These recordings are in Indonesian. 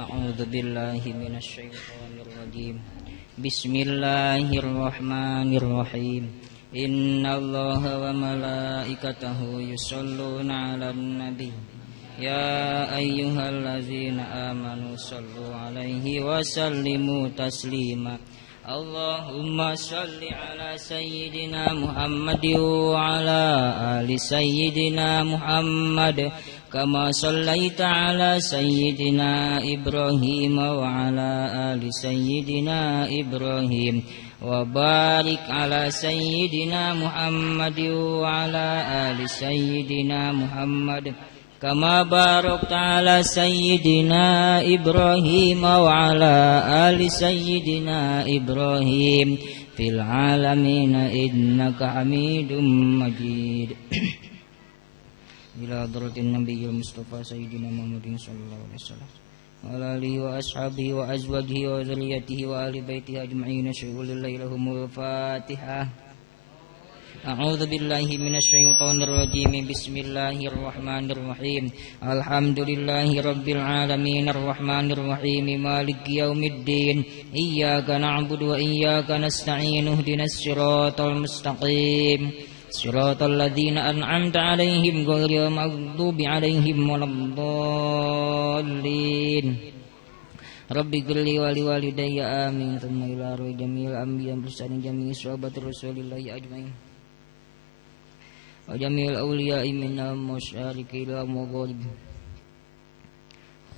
أعوذ بالله من الشيطان الرجيم بسم الله الرحمن الرحيم إن الله وملائكته يصلون على النبي يا أيها الذين آمنوا صلوا عليه وسلموا تسليما اللهم صل على سيدنا محمد وعلى آل سيدنا محمد كما صليت على سيدنا إبراهيم وعلى آل سيدنا إبراهيم وبارك على سيدنا محمد وعلى آل سيدنا محمد كما باركت على سيدنا إبراهيم وعلى آل سيدنا إبراهيم في العالمين إنك حميد مجيد إلى حضرة النبي المصطفى سيدنا محمد صلى الله عليه وسلم وعلى آله وأصحابه وأزواجه وذريته وآل بيته أجمعين شهود الله لهم الفاتحة أعوذ بالله من الشيطان الرجيم بسم الله الرحمن الرحيم الحمد لله رب العالمين الرحمن الرحيم مالك يوم الدين إياك نعبد وإياك نستعين اهدنا الصراط المستقيم صراط الذين أنعمت عليهم غير المغضوب عليهم ولا الضالين رب اغفر لي ولوالدي آمين ثم إلى روح جميع الأنبياء بلسان جميع صحابة رسول الله أجمعين وجميع الأولياء من المشارق إلى المغرب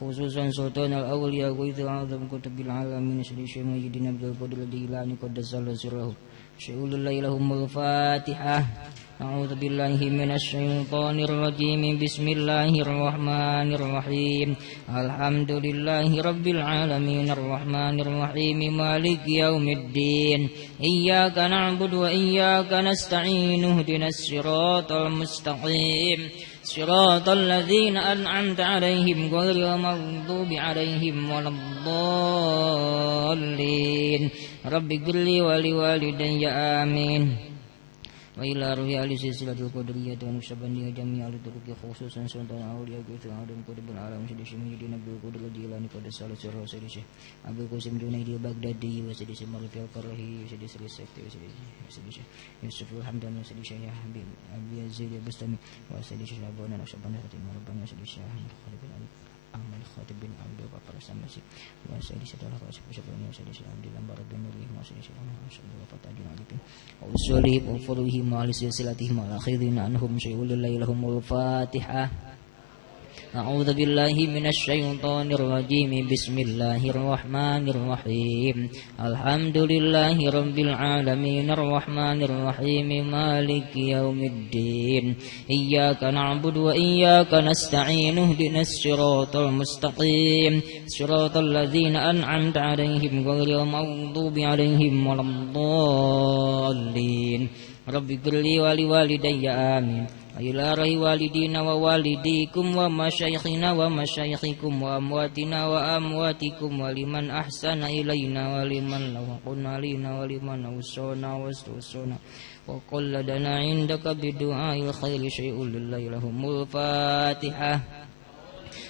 خصوصا سلطان الأولياء وإذ أعظم كتب العالمين سيدي الشيخ مجدنا عبد القادر الجيلاني قدس الله سره شهود الله لهم الفاتحة أعوذ بالله من الشيطان الرجيم بسم الله الرحمن الرحيم الحمد لله رب العالمين الرحمن الرحيم مالك يوم الدين إياك نعبد وإياك نستعين اهدنا الصراط المستقيم صراط الذين أنعمت عليهم غير المغضوب عليهم ولا الضالين رب اغفر لي ولوالدي آمين وإلى روح أهل سلسلة القدرية ونقشبندية جميع الطرق خصوصا سلطان أولياء قيث العالم قطب العالم سيدي الشيخ مجدنا عبد القادر الجيلاني قدس الله سره سيدي الشيخ أبو القاسم جنيدي البغدادي وسيدي الشيخ مرفي القرهي وسيدي السكتي وسيدي الشيخ يوسف الحمداني وسيدي الشيخ أبي الزيد البستمي وسيدي الشيخ أبونا نقشبندية خاتم ربنا وسيدي الشيخ خالد بن علي أحمد خاتم بن عبد الغفار السمسي وسيدي الشيخ الله وسيدي الشيخ وسيدي الشيخ عبد الله بن نوري وسيدي الشيخ محمد وفتاجنا عليكم وصليب وفروهم وعلى سلسلتهم على خيرين عنهم شيء لله لهم الفاتحة أعوذ بالله من الشيطان الرجيم بسم الله الرحمن الرحيم الحمد لله رب العالمين الرحمن الرحيم مالك يوم الدين إياك نعبد وإياك نستعين اهدنا الصراط المستقيم صراط الذين أنعمت عليهم غير المغضوب عليهم ولا الضالين رب اغفر لي ولوالدي آمين وإلى روح والدينا ووالديكم ومشايخنا ومشايخكم وأمواتنا وأمواتكم ولمن أحسن إلينا ولمن لحقنا علينا ولمن أوصانا واستوصانا وقل لنا عندك بدعاء الخير شيء لله لهم الفاتحة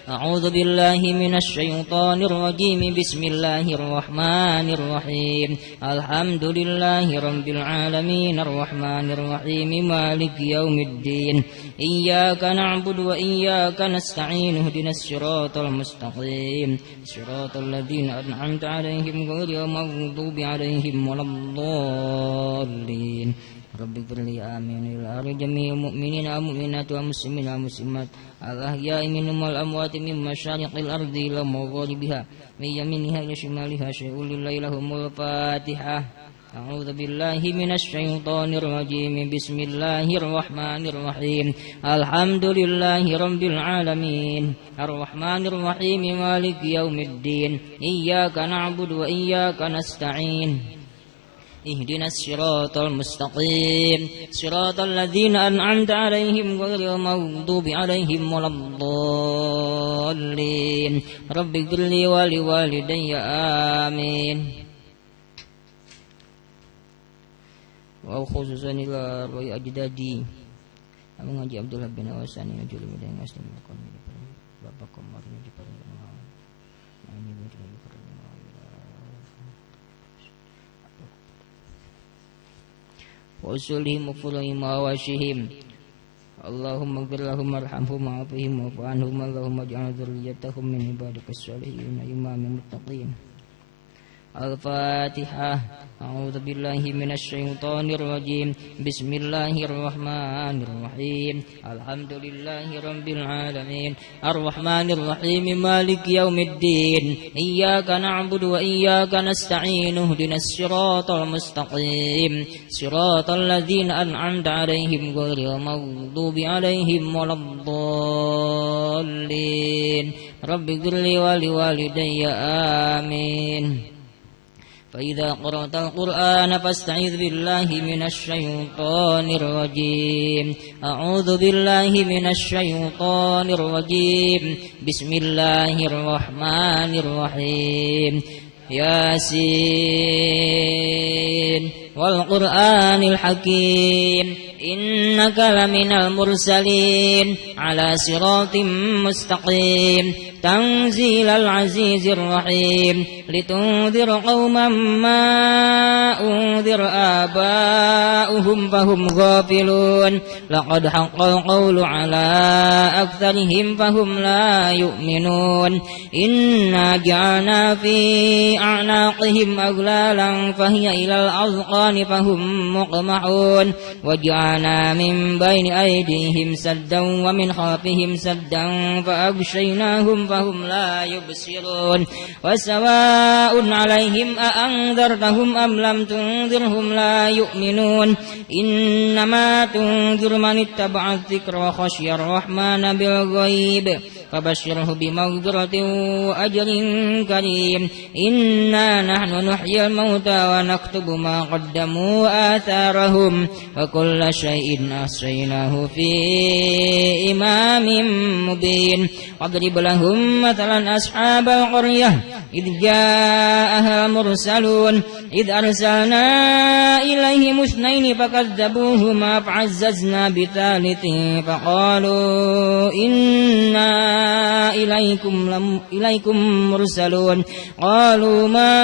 أعوذ بالله من الشيطان الرجيم بسم الله الرحمن الرحيم الحمد لله رب العالمين الرحمن الرحيم مالك يوم الدين إياك نعبد وإياك نستعين اهدنا الصراط المستقيم صراط الذين أنعمت عليهم غير المغضوب عليهم ولا الضالين رب اغفر لي آمين إلى جميع المؤمنين والمؤمنات والمسلمين والمسلمات الأحياء منهم والأموات من مشارق الأرض إلى مغاربها من يمينها إلى شمالها شيء لله لهم الفاتحة أعوذ بالله من الشيطان الرجيم بسم الله الرحمن الرحيم الحمد لله رب العالمين الرحمن الرحيم مالك يوم الدين إياك نعبد وإياك نستعين اهدنا الصراط المستقيم صراط الذين أنعمت عليهم غير المغضوب عليهم ولا الضالين رب اغفر لي ولوالدي آمين وخصوصا إلى روي أجدادي mengaji Abdullah bin Awasani Najul Bidang Aslim Bapak Komar di Parang وأصولهم وفروعهم وأواشهم. اللهم اغفر لهم وارحمهم وعافهم واعف عنهم. اللهم اجعل ذريتهم من عبادك الصالحين إمام المتقين. الفاتحة. أعوذ بالله من الشيطان الرجيم. بسم الله الرحمن الرحيم. الحمد لله رب العالمين الرحمن الرحيم مالك يوم الدين. إياك نعبد وإياك نستعين. اهدنا الصراط المستقيم صراط الذين أنعمت عليهم غير المغضوب عليهم ولا الضالين. رب اغفر لي ولوالدي آمين. فإذا قرأت القرآن فاستعذ بالله من الشيطان الرجيم. أعوذ بالله من الشيطان الرجيم. بسم الله الرحمن الرحيم. ياسين والقرآن الحكيم إنك لمن المرسلين على صراط مستقيم تنزيل العزيز الرحيم لتنذر قوما ما أنذر آباؤهم فهم غافلون لقد حق القول على أكثرهم فهم لا يؤمنون إنا جعلنا في أعناقهم أغلالا فهي إلى الأذقان فهم مقمحون وجعلنا من بين أيديهم سدا ومن خلفهم سدا فأغشيناهم فهم لا يبصرون وسواء عليهم أأنذرتهم أم لم تنذرهم لا يؤمنون إنما تنذر من اتبع الذكر وخشي الرحمن بالغيب فبشره بمغفرة وأجر كريم إنا نحن نحيي الموتى ونكتب ما قدموا وآثارهم وكل شيء أحصيناه في إمام مبين واضرب لهم مثلا أصحاب القرية إذ جاءها المرسلون إذ أرسلنا إليهم اثنين فكذبوهما فعززنا بثالث فقالوا إنا إليكم مرسلون قالوا ما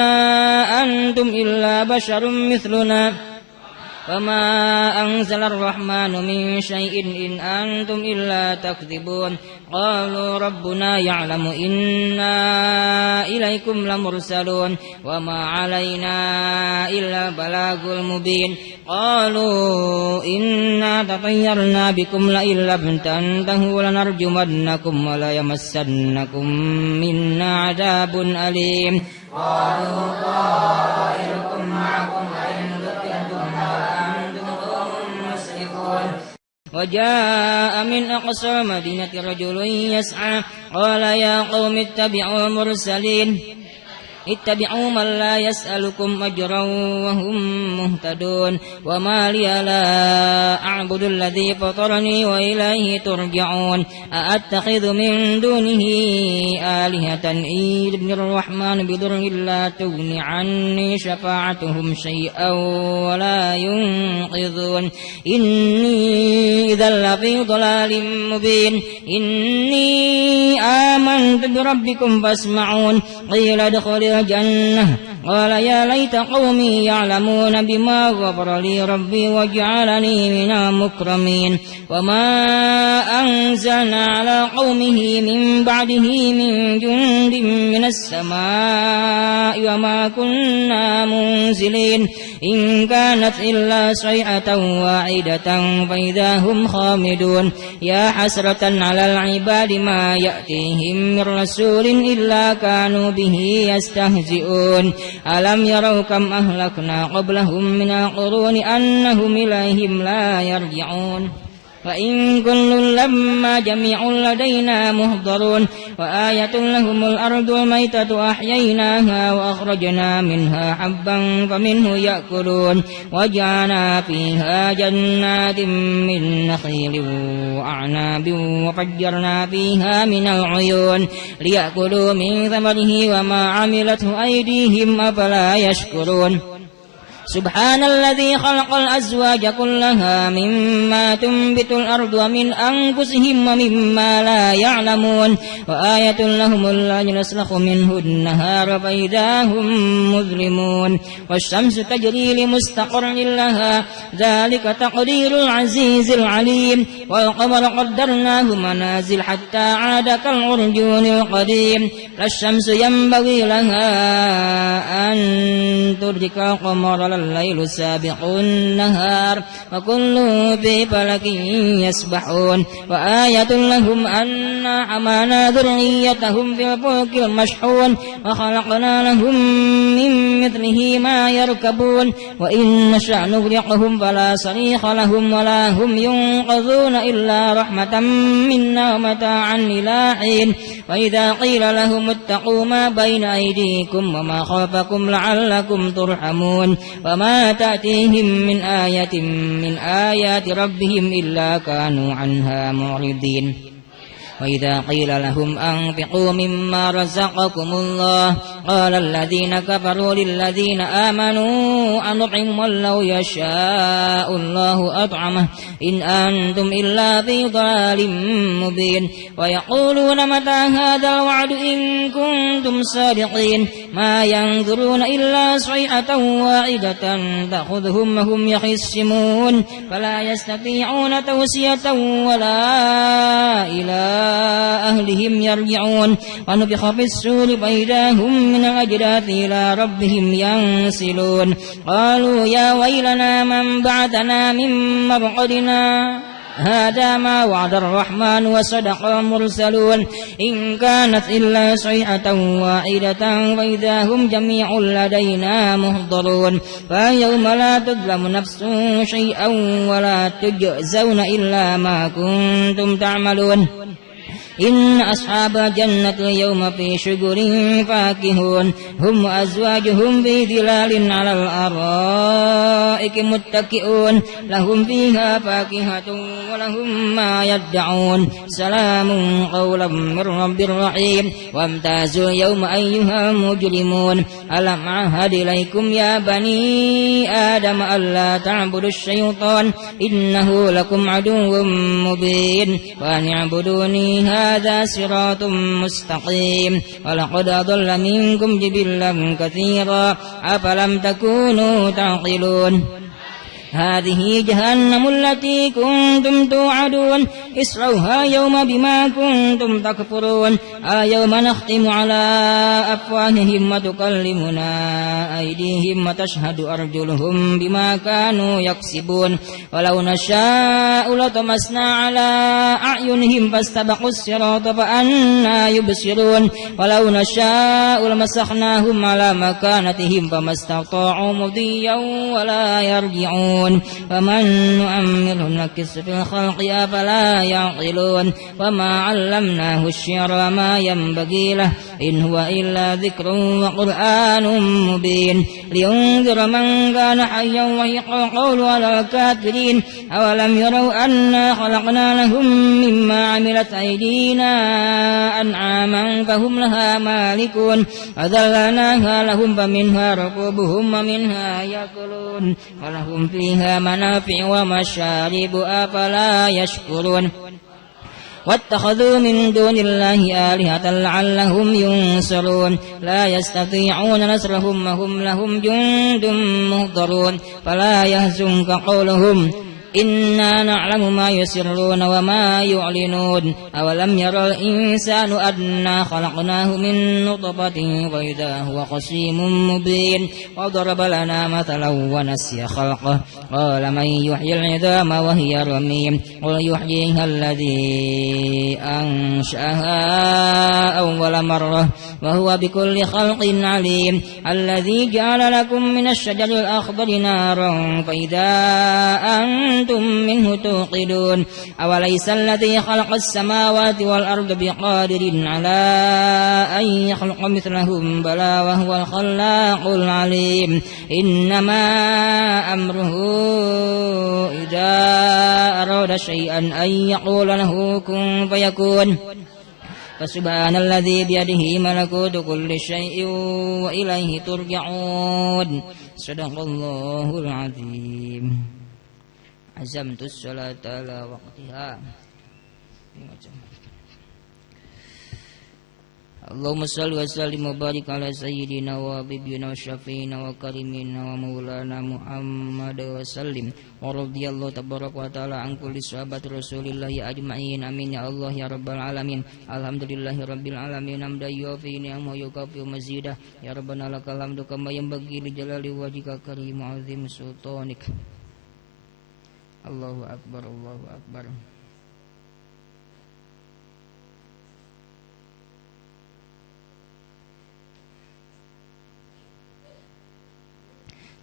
أنتم إلا بشر مثلنا وما أنزل الرحمن من شيء إن أنتم إلا تكذبون قالوا ربنا يعلم إنا إليكم لمرسلون وما علينا إلا بلاغ المبين قالوا إنا تطيرنا بكم لئن لم تنتهوا لنرجمنكم وليمسنكم منا عذاب أليم قالوا طائركم معكم أئن ذكرتم وأنتم قوم مسرفون وجاء من أقصى مدينة رجل يسعى قال يا قوم اتبعوا المرسلين اتبعوا من لا يسألكم أجرا وهم مهتدون وما لي لا أعبد الذي فطرني وإليه ترجعون أأتخذ من دونه آلهة إن يردني الرحمن بضر لا تغني عني شفاعتهم شيئا ولا ينقذون إني إذا لفي ضلال مبين إني آمنت بربكم فاسمعون قيل ادخل الجنة قال يا ليت قومي يعلمون بما غفر لي ربي وجعلني من المكرمين وما أنزلنا على قومه من بعده من جند من السماء وما كنا منزلين إن كانت إلا صيحة واحدة فإذا هم خامدون يا حسرة على العباد ما يأتيهم من رسول إلا كانوا به يستهزئون ألم يروا كم أهلكنا قبلهم من القرون أنهم إليهم لا يرجعون وإن كل لما جميع لدينا مهضرون وآية لهم الأرض الميتة أحييناها وأخرجنا منها حبا فمنه يأكلون وجعلنا فيها جنات من نخيل وأعناب وفجرنا فيها من العيون ليأكلوا من ثمره وما عملته أيديهم أفلا يشكرون سبحان الذي خلق الأزواج كلها مما تنبت الأرض ومن أنفسهم ومما لا يعلمون وآية لهم الليل نسلخ منه النهار فإذا هم مظلمون والشمس تجري لمستقر لها ذلك تقدير العزيز العليم والقمر قدرناه منازل حتى عاد كالعرجون القديم لا الشمس ينبغي لها أن تدرك القمر الليل سابق النهار وكل في فلك يسبحون وآية لهم أنا حملنا ذريتهم في الفلك المشحون وخلقنا لهم من مثله ما يركبون وإن نشأ نغرقهم فلا صريخ لهم ولا هم ينقذون إلا رحمة منا ومتاعا إلى حين وإذا قيل لهم اتقوا ما بين أيديكم وما خلفكم لعلكم ترحمون وما تأتيهم من آية من آيات ربهم إلا كانوا عنها معرضين وإذا قيل لهم أنفقوا مما رزقكم الله قال الذين كفروا للذين آمنوا أنطعم من لو يشاء الله أطعمه إن أنتم إلا في ضلال مبين ويقولون متى هذا الوعد إن كنتم صادقين ما ينظرون إلا صيحة واحدة تأخذهم وهم يخصمون فلا يستطيعون توصية ولا إلى أهلهم يرجعون ونفخ في السور فإذا هم من الأجداث إلى ربهم ينسلون قالوا يا ويلنا من بعثنا من مرقدنا هذا ما وعد الرحمن وصدق المرسلون إن كانت إلا صيحة واحدة وإذا هم جميع لدينا محضرون فاليوم لا تظلم نفس شيئا ولا تجزون إلا ما كنتم تعملون إن أصحاب الجنة اليوم في شجر فاكهون هم وأزواجهم في ظلال على الأرائك متكئون لهم فيها فاكهة ولهم ما يدعون سلام قولا من رب رحيم وامتازوا اليوم أيها المجرمون ألم أعهد إليكم يا بني آدم ألا تعبدوا الشيطان إنه لكم عدو مبين وأن اعبدوني هذا صراط مستقيم ولقد أضل منكم جبلا كثيرا أفلم تكونوا تعقلون هذه جهنم التي كنتم توعدون اصلوها يوم بما كنتم تكفرون يوم نختم على أفواههم وتكلمنا أيديهم وتشهد أرجلهم بما كانوا يكسبون ولو نشاء لطمسنا على أعينهم فاستبقوا الصراط فأنى يبصرون ولو نشاء لمسخناهم على مكانتهم فما استطاعوا مضيا ولا يرجعون ومن نؤمره نكس في الخلق أفلا يعقلون وما علمناه الشعر وما ينبغي له إن هو إلا ذكر وقرآن مبين لينذر من كان حيا ويحق القول على الكافرين أولم يروا أنا خلقنا لهم مما عملت أيدينا أنعاما فهم لها مالكون وذللناها لهم فمنها ركوبهم ومنها يأكلون ولهم فيها منافع ومشارب أفلا يشكرون واتخذوا من دون الله آلهة لعلهم ينصرون لا يستطيعون نصرهم وهم لهم جند مهضرون فلا يحزنك قولهم إنا نعلم ما يسرون وما يعلنون أولم يرى الإنسان أنا خلقناه من نطفة فإذا هو خصيم مبين وضرب لنا مثلا ونسي خلقه قال من يحيي العظام وهي رميم قل يحييها الذي أنشأها أول مرة وهو بكل خلق عليم الذي جعل لكم من الشجر الأخضر نارا فإذا أنتم منه توقدون أوليس الذي خلق السماوات والأرض بقادر على أن يخلق مثلهم بلى وهو الخلاق العليم إنما أمره إذا أراد شيئا أن يقول له كن فيكون Fasubhanalladzi biyadihi malakutu kulli syai'in wa ilaihi turja'un. Sadaqallahul azim. Azamtus salata ala waqtiha. Allahumma salli wa sallim wa barik ala sayyidina wa habibina wa syafi'ina wa karimina wa maulana Muhammad wa sallim. Wa radiyallahu tabarak wa ta'ala an kulli sahabat Rasulillahi ajma'in. Amin ya Allah ya rabbal alamin. Alhamdulillahi rabbil alamin. Hamdan yuafi ni'amahu wa yukafi mazidah. Ya rabbana lakal hamdu kama yanbaghi li jalali wajhika karim azim sultanik. Allahu akbar, Allahu akbar.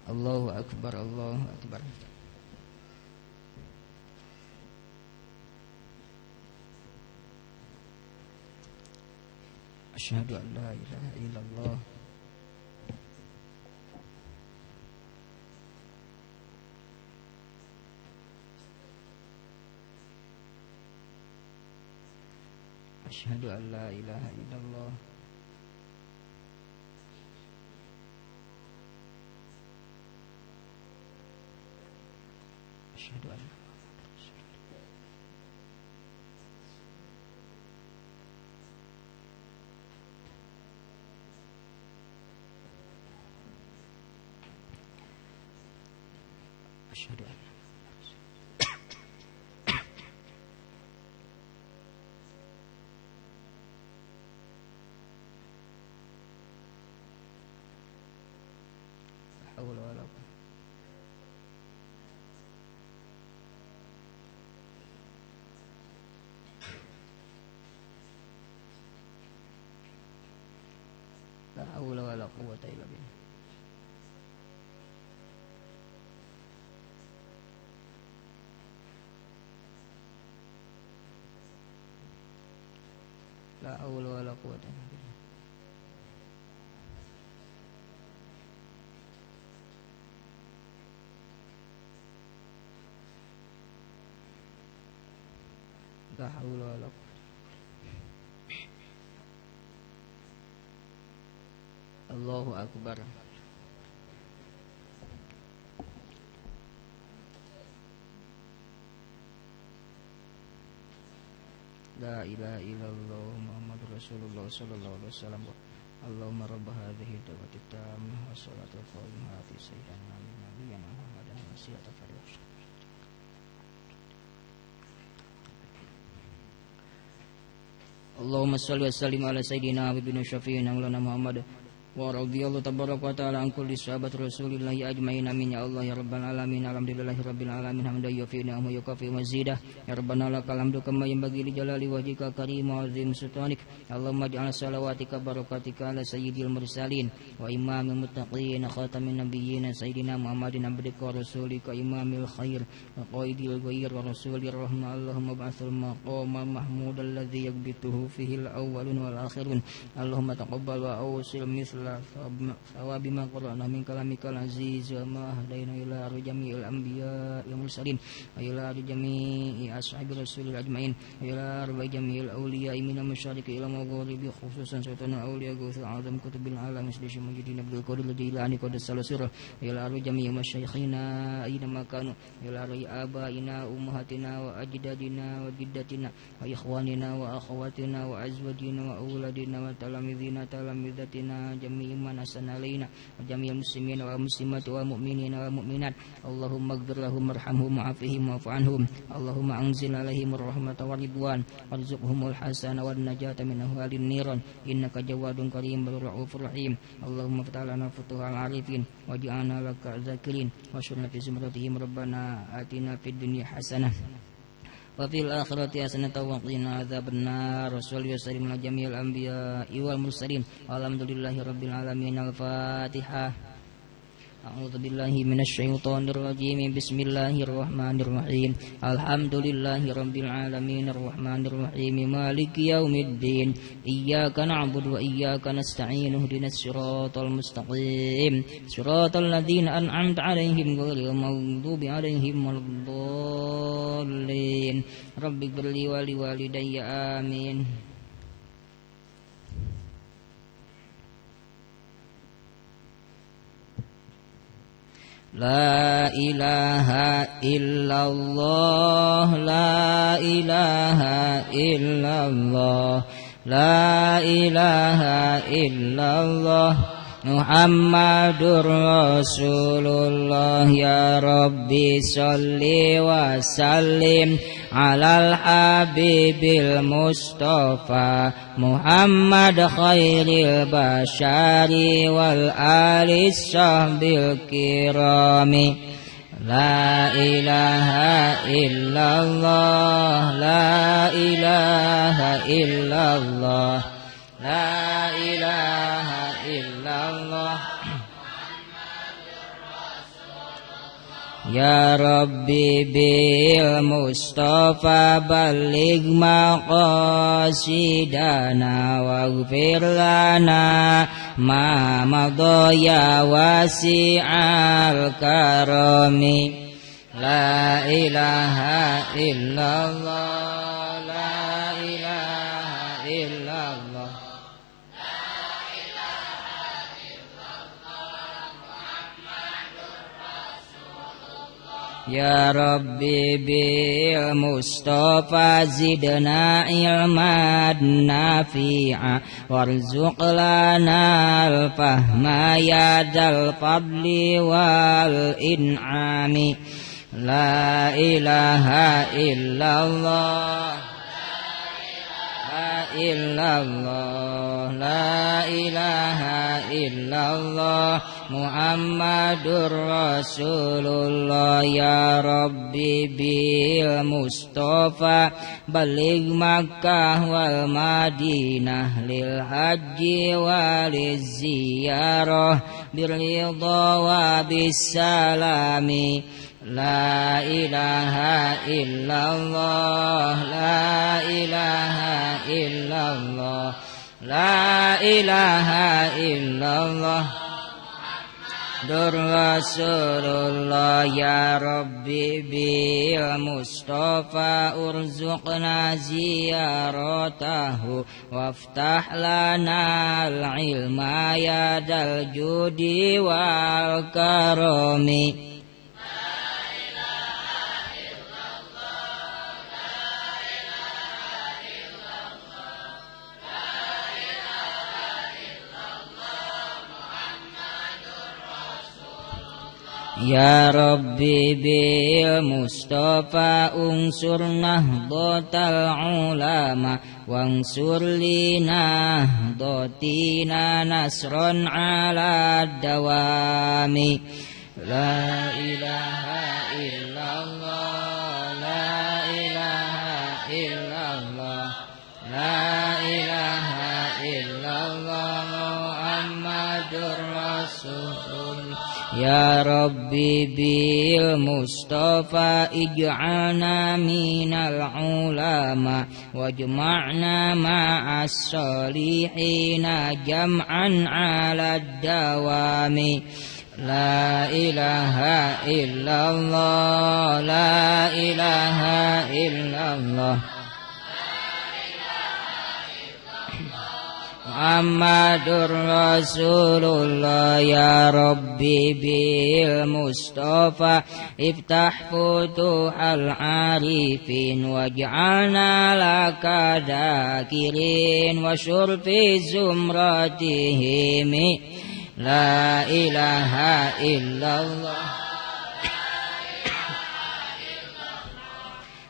Allahu akbar, Allahu akbar. Asyhadu an la ilaha illallah. Asyhadu an la ilaha illallah. Asyhadu an asyhadu an la haula wala quwwata la haula wala quwwata illa billah. La haula wala quwwata illa billah. La haula wala quwwata. Allahu akbar. La ilaha illallah Muhammadur Rasulullah sallallahu alaihi wasallam. Allahumma rabb hadhihi da'wati tammah wa salatu qa'imah fi sayyidina nabiyyina Muhammadin wa siyata fariq. Allahumma salli wa sallim ala sayyidina habibina syafi'ina maulana Muhammad. Wa radiyallahu tabarak wa ta'ala an kulli sahabat Rasulillahi ajmain. Amin ya Allah ya rabbal alamin. Alhamdulillahi rabbil alamin. Hamdan yufi ni'amahu wa yukafi mazidah. Ya rabbana lakal hamdu kama yanbaghi li jalali wajhika karim azim sultanik. Allahumma ij'al salawatika barakatika ala sayyidil mursalin wa imamil muttaqin khatamin nabiyyin sayyidina Muhammadin abdika wa rasulika imamil khair wa qaidil ghair wa rasulir rahmah. Allahumma ba'athil maqama mahmud alladhi yagbituhu fihi al-awwalun wal akhirun. Allahumma taqabbal wa awsil misla sawabi ma qara'na min kalamikal aziz wa ma hadaina ila jami'il anbiya wal mursalin wa ila jami'i ashabi rasulil ajmain wa ila jami'il awliya min al-masyariqi ila maghribi khususan sultanul awliya ghusul azam kutubil alam isdishi mujidin abdul qadir jilani qadas salasir wa ila jami'i masyayikhina aina makanu wa ila abaina ummahatina wa ajdadina wa jiddatina wa ikhwanina wa akhawatina wa azwajina wa auladina wa talamidatina jami'an asana alaina wa jami'al muslimin wa muslimat wa mu'minin wa mu'minat. Allahumma ighfir lahum warhamhum wa'afihim wa'fu anhum. Allahumma anzil alaihim rahmatan wa ridwan warzuqhumul hasana wan najata min ahwalin niran innaka jawadun karim raufur rahim. Allahumma ftah lana futuhal arifin waj'alna laka zakirin wa syurna fi zumratihim. Rabbana atina fid dunya hasanah wa fil akhirati hasanatan wa qina adzabannar. Wassallallahu wasallim ala jami'il anbiya'i wal mursalin. Alhamdulillahi rabbil alamin. Al-Fatihah. A'udzu billahi minasyaitonir rajim. Bismillahirrahmanirrahim. Alhamdulillahi rabbil alamin arrahmanir rahim maliki yaumiddin. Iyyaka na'budu wa iyyaka nasta'in. Ihdinas siratal mustaqim. Siratal ladzina an'amta 'alaihim ghairil maghdubi 'alaihim waladdallin. Rabbighfirli wa liwalidayya amin. La ilaha illallah, la ilaha illallah, la ilaha illallah, Muhammadur Rasulullah. Ya Rabbi sholli wa sallim alal habibil Mustafa Muhammad khairil bashari wal alis sahbil kirami. La ilaha illallah, la ilaha illallah, la ilaha illallah. Ya Rabbi bil Mustafa balligh maqasidana waghfir lana ma madaya wasi'al karami. La ilaha illallah, la ilaha illallah, Ya Rabbi bil Mustafa zidna ilman nafi'a warzuq lana al-fahma ya dal fadli wal in'ami. La ilaha illallah, la illallah, la ilaha illallah, Muhammadur Rasulullah. Ya Rabbi bil Mustafa baligh Makkah wal Madinah lil haji wal ziyarah birridha wa bisalami. La ilaha illallah, la ilaha illallah, la ilaha illallah, Dur Rasulullah. Ya Rabbi bil Mustafa urzuqna ziyaratahu waftah lana al-ilma ya dal judi wal karami. Ya Rabbi bil Mustafa unsur nahdlatal ulama wansur lina dotina nasron ala dawami. La ilaha illallah, la ilaha illallah, la ilaha illallah, Muhammadur Rasulullah. Ya Rabbi bil Mustafa ij'alna minal ulama wajma'na ma'as salihina jam'an ala dawami. La ilaha illallah, la ilaha illallah, Muhammadur Rasulullah. Ya Rabbi bil Mustafa iftah futuhal arifin waj'alna laka dakirin wa syurfi zumratihim. La ilaha illallah,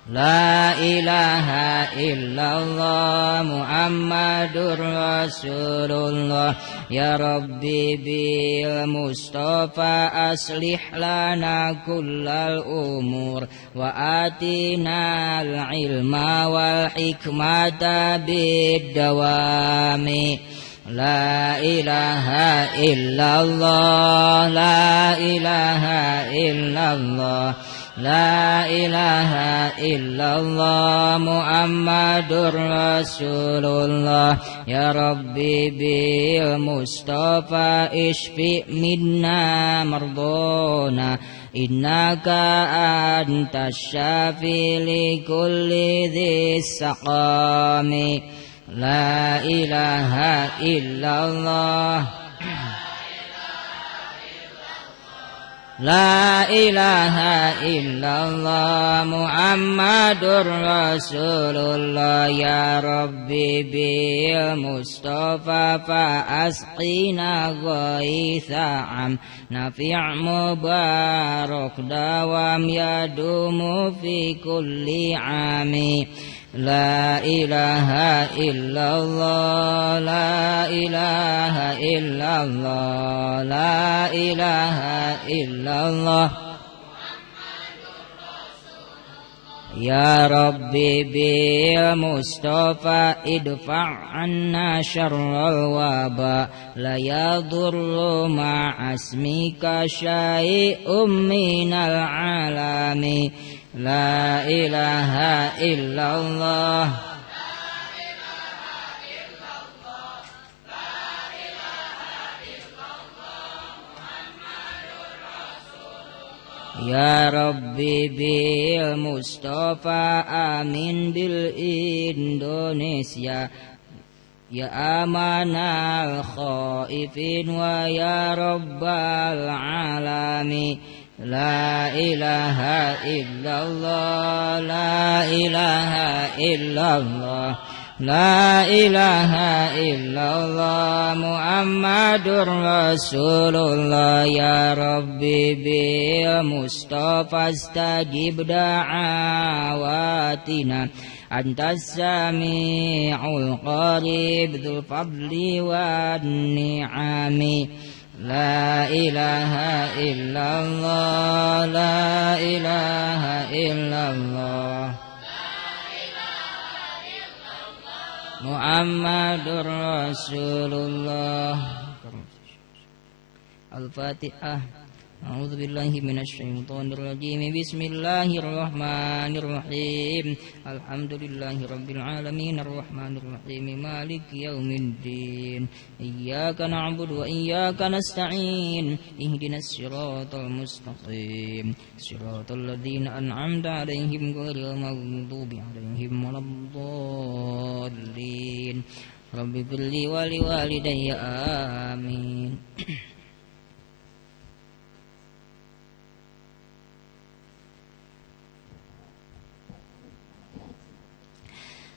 la ilaha illallah, Muhammadur Rasulullah. Ya Rabbi bil Mustafa aslih lana kullal umur wa atina al-ilma wal hikmata bid dawami. La ilaha illallah, la ilaha illallah, la ilaha illallah, Muhammadur Rasulullah. Ya Rabbi bil Mustafa ishfi minna mardona innaka antas syafi li kulli dhis saqami. La ilaha illallah, La ilaha illallah Muhammadur Rasulullah. Ya Rabbi bil Mustafa fa asqina ghaitha am nafi' mubarak dawam yadumu fi kulli ami. La ilaha illallah, la ilaha illallah, la ilaha illallah. Ya Rabbi bil Mustafa idfa' anna syarral waba la yadurru ma'asmika syai'um minal alami. La ilaha illallah. Ya Rabbi bil Mustafa amin bil Indonesia. Ya amanal khaifin wa ya rabbal alami. La ilaha illallah, la ilaha illallah, la ilaha illallah Muhammadur Rasulullah. Ya Rabbi bil Mustafa astajib da'awatina. Antas sami'ul qarib dzul fadli wan ni'ami. La ilaha illallah, la ilaha illallah, Muhammadur Rasulullah. Al-Fatihah. A'udzu billahi minasyaitonir rajim. Bismillahirrahmanirrahim. Alhamdulillahi rabbil alamin arrahmanir rahim maliki yaumiddin. Iyyaka na'budu wa iyyaka nasta'in. Ihdinas siratal mustaqim. Siratal ladzina an'amta 'alaihim ghairil maghdubi 'alaihim waladdallin. Rabbi firli wa liwalidayya amin.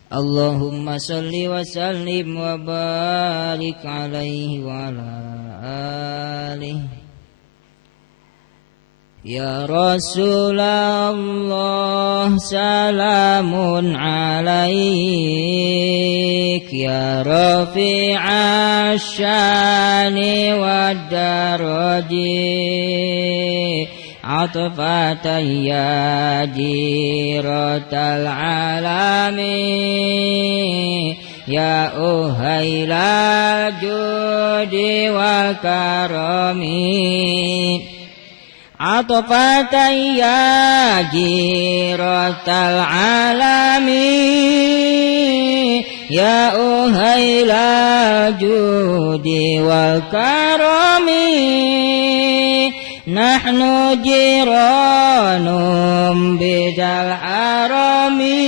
Allahumma salli wa sallim wa barik alaihi wa ala alihi. Ya Rasulullah salamun alaik. Ya rafi'a syani wa daraji. Atfatan ya jiratal alami. Ya uhailal judi wal karami. Atfatan ya jiratal alami. Ya uhailal judi wal karami. Nahnu jiranum bidal harami.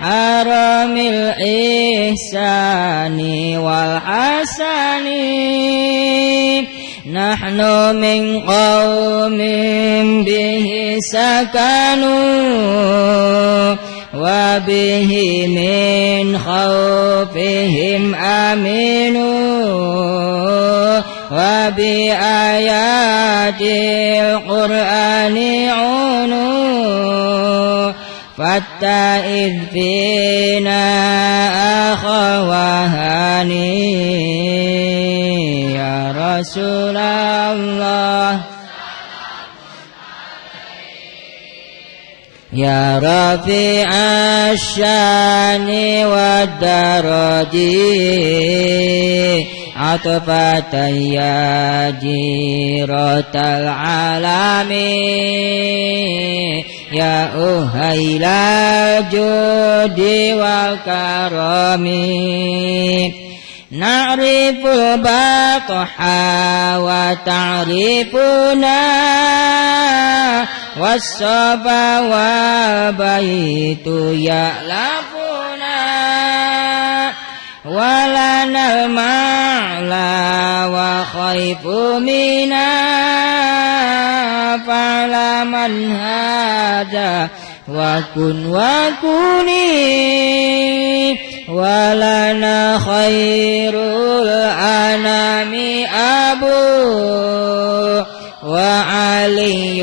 Haramil ihsani wal hasani. Nahnu min qawmin bihi sakanu. Wa bihi min khawfihim aminu. Wa bi ayatil Qur'ani unu. Fatta'id fina akhawahani. Ya Rasulullah. Ya rafi'a syani wa daraji. Atfatan ya jiratal alami. Ya uhailal judi wal karami. Na'riful batha wa ta'rifuna. Was-safa wal baitu ya'lafuna. Walanal ma'la wa khaifu minna. عن هذا وكن وكوني ولنا خير الأنام أبو وعلي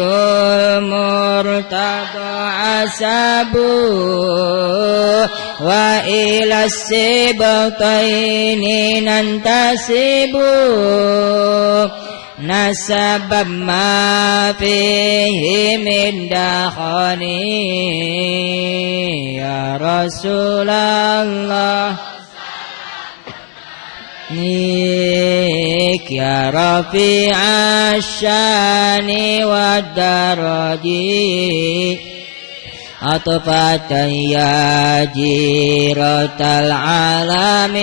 المرتضى عسبو وإلى السبطين ننتسب نسبا ما فيه من دخني يا رسول الله نيك يا رفيع الشان والدرج أطفت يا جيرة العالم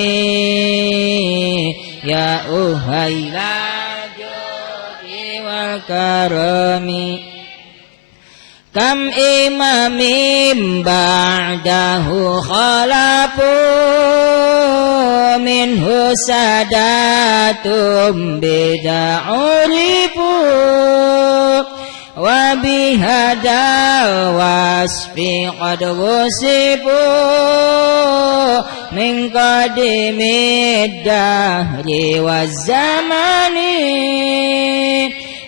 يا أهيل الجود والكرم كم إمام بعده خلفوا منه سادات بدع عرفوا وبهذا وصف قد وصفوا من قديم الدهر والزمان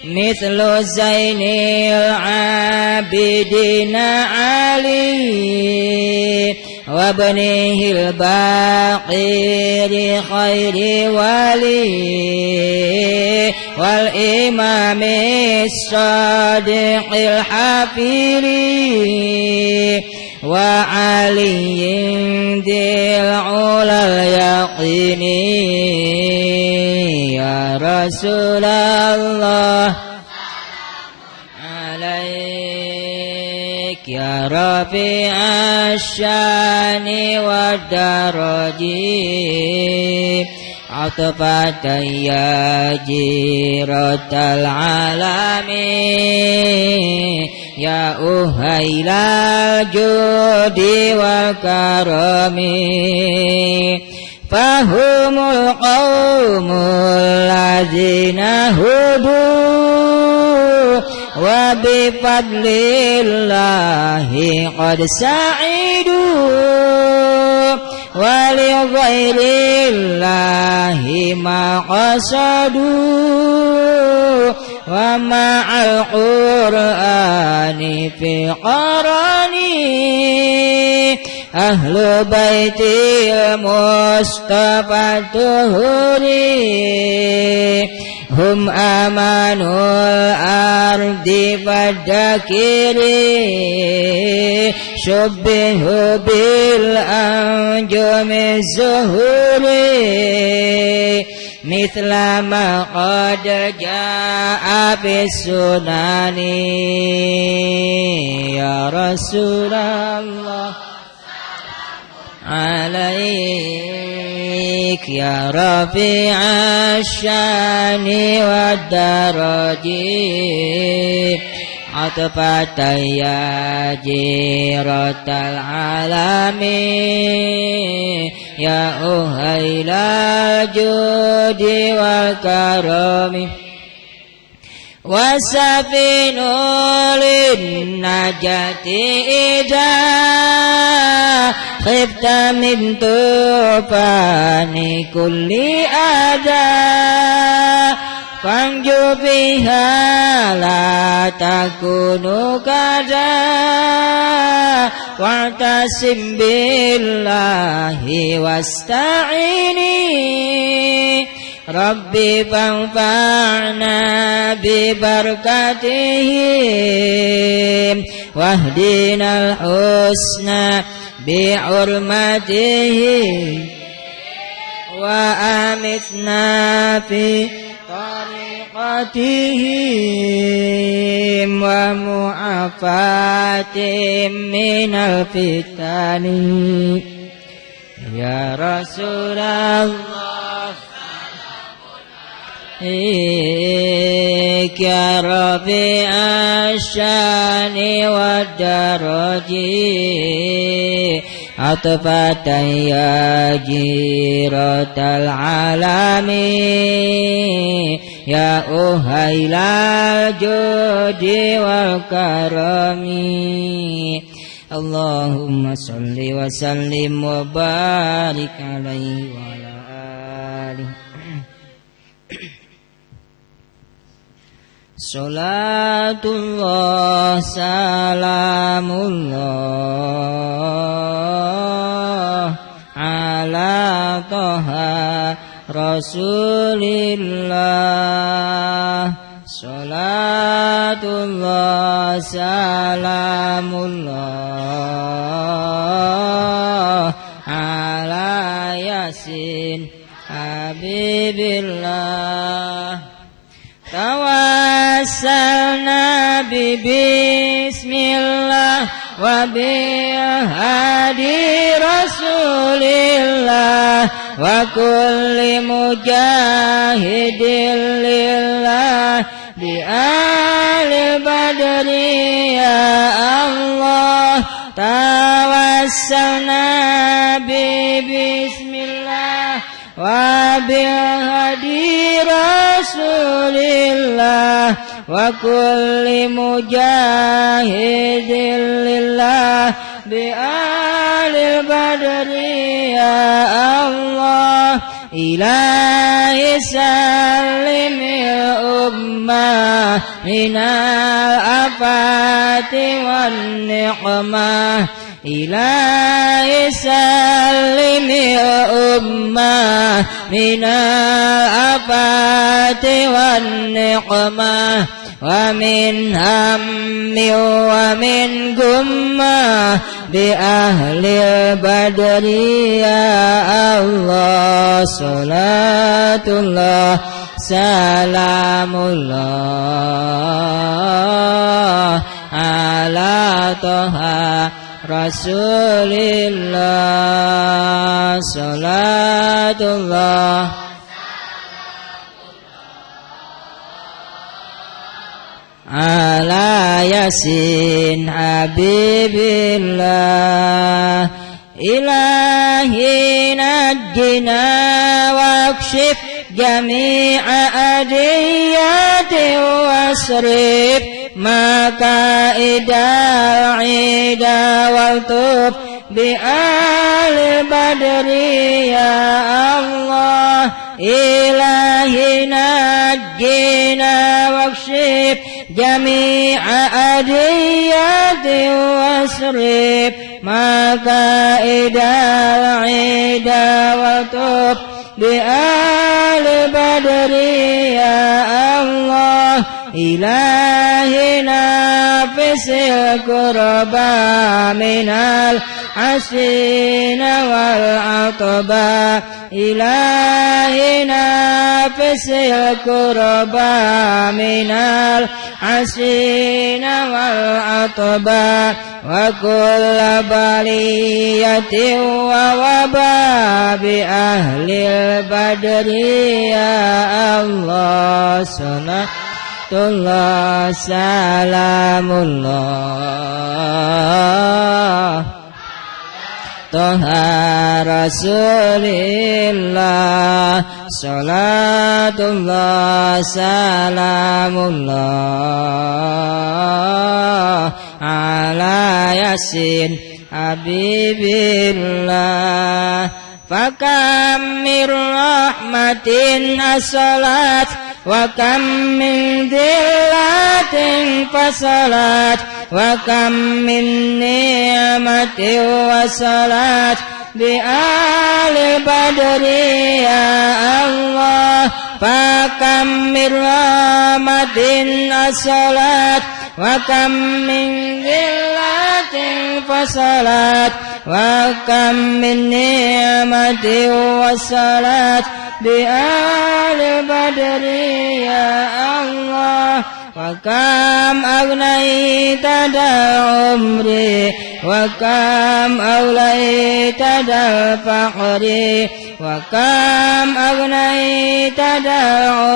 مثل زين العابدين علي وابنه الباقر خير ولي والإمام الصادق الحفير وعلي ذي العلا اليقين يا رسول الله عليك يا رفيع الشان والدرج عطفة يا جيرة العالم يا أهيل الجود والكرم فهم القوم الذين هدوا وبفضل الله قد سعدوا ولغير الله ما قصدوا ومع القرآن في قراني أهل بيت المصطفى الطهري هم أمان الأرض فالذكري شبه بالأنجم الزهري مثل ما قد جاء في السنن يا رسول الله عليك يا رفيع الشان والدرج عطفة يا جيرة العالم يا أهيل الجود والكرم وسفين للنجاة إذا خفت من طوفان كل أذى فانجو فيها لا تكون كذا واعتصم بالله واستعيني ربي فانفعنا ببركتهم واهدنا الحسنى بعرمته وأمتنا في طريقتهم ومعافاة من الفتن يا رسول الله يا رفيع الشان والدرج عطفة يا جيرة العالم ya uhailal judi wal karami. Allahumma salli wa sallim wa barik alaihi wa ala alihi. Salatullah salamullah ala toha Rasulillah. Salatullah salamullah ala Yasin Habibillah. Tawassalna bismillah wa bihadi Rasulillah wa kulli mujahidin lillah bi ali badri ya Allah. Tawassalna bismillah wa bihadi Rasulillah wa kulli mujahidin lillah bi alil badri ya Allah. Ilahi salimil ummah minal afati wan ni'mah. Ilahi salimil ummah minal afati wan ni'mah. Wa min hammi wa min gummah bi ahli badri ya Allah. Salatullah salamullah ala toha Rasulillah. Salatullah ala Yasin Habibillah. Ilahi najjina wakshif jami'a adiyati wasrif maka idal ida waltub bi ali badri ya Allah. Ilahi najjina wakshif jami'a adiyati wasrif maka idal ida waltub bi ali badri ya Allah. Ilahi nafisil kurba minal asina wal atba. Ilahi nafisil kurba minal asina wal atba. Wa kulla baliyatin wa waba bi ahlil badri ya Allah. Salatullah salamullah toha Rasulillah. Salatullah salamullah ala Yasin Habibillah. Fakam mir rahmatin as-salat wa kam min dillatin fasalat wa kam min ni'matin wa salat bi ali badri ya Allah. Fakam mir rahmatin as-salat wa kam min dillatin fasalat wa kam min ni'matin wa salat bi ali badri ya Allah. Wa kam agnaita da umri wa kam awlaita da faqri wa kam agnaita da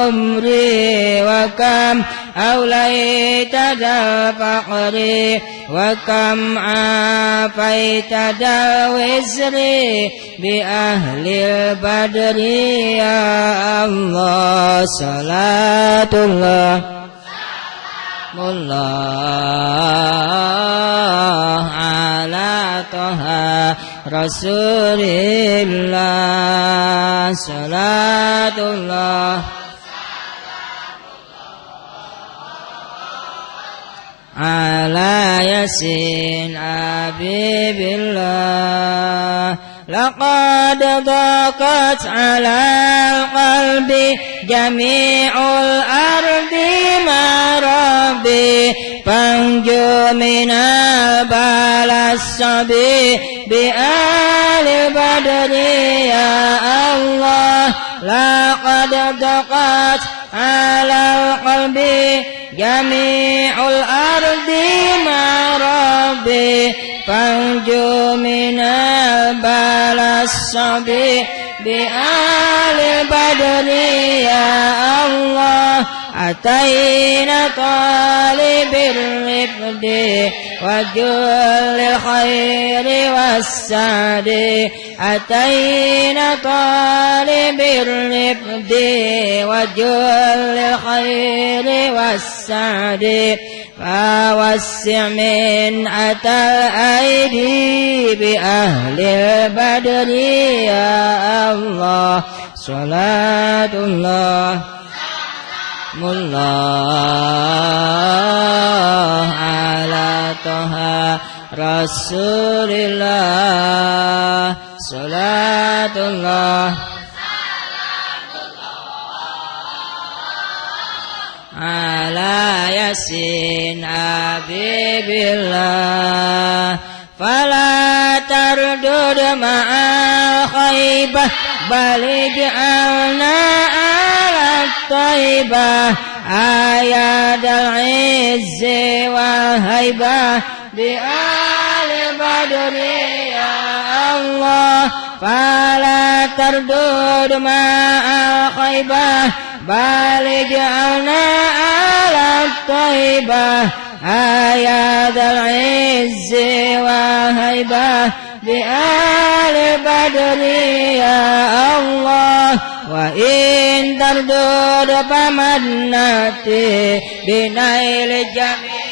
umri wa kam awlaita da faqri وكم عافيت ذا الوزر بأهل البدر يا الله صلاة الله على طه رسول الله صلاة الله على ياسين حبيب الله لقد ضاقت على القلب جميع الأرض ما ربي فانجو من البلاء الصبي بآل بدر يا الله لقد ضاقت على القلب جميع الأرض ما ربي فانجو من البلاء الصبي بآل بدر يا الله أتينا طالب الرفد وجل الخير والسعد أتينا طالب الرفد وجل الخير والسعد فوسع من أتى الأيدي بأهل البدر يا الله صلاة الله على طه رسول الله صلاة الله على ياسين حبيب الله فلا تردد مع الخيبة بل اجعلنا على الطيبة آيات العز والهيبة بآل بدر يا الله فلا تردد مع الخيبة بل اجعلنا على الطيبة آيات العز وهيبة بآل بدر يا الله وإن تردد فمنتي بنيل جميع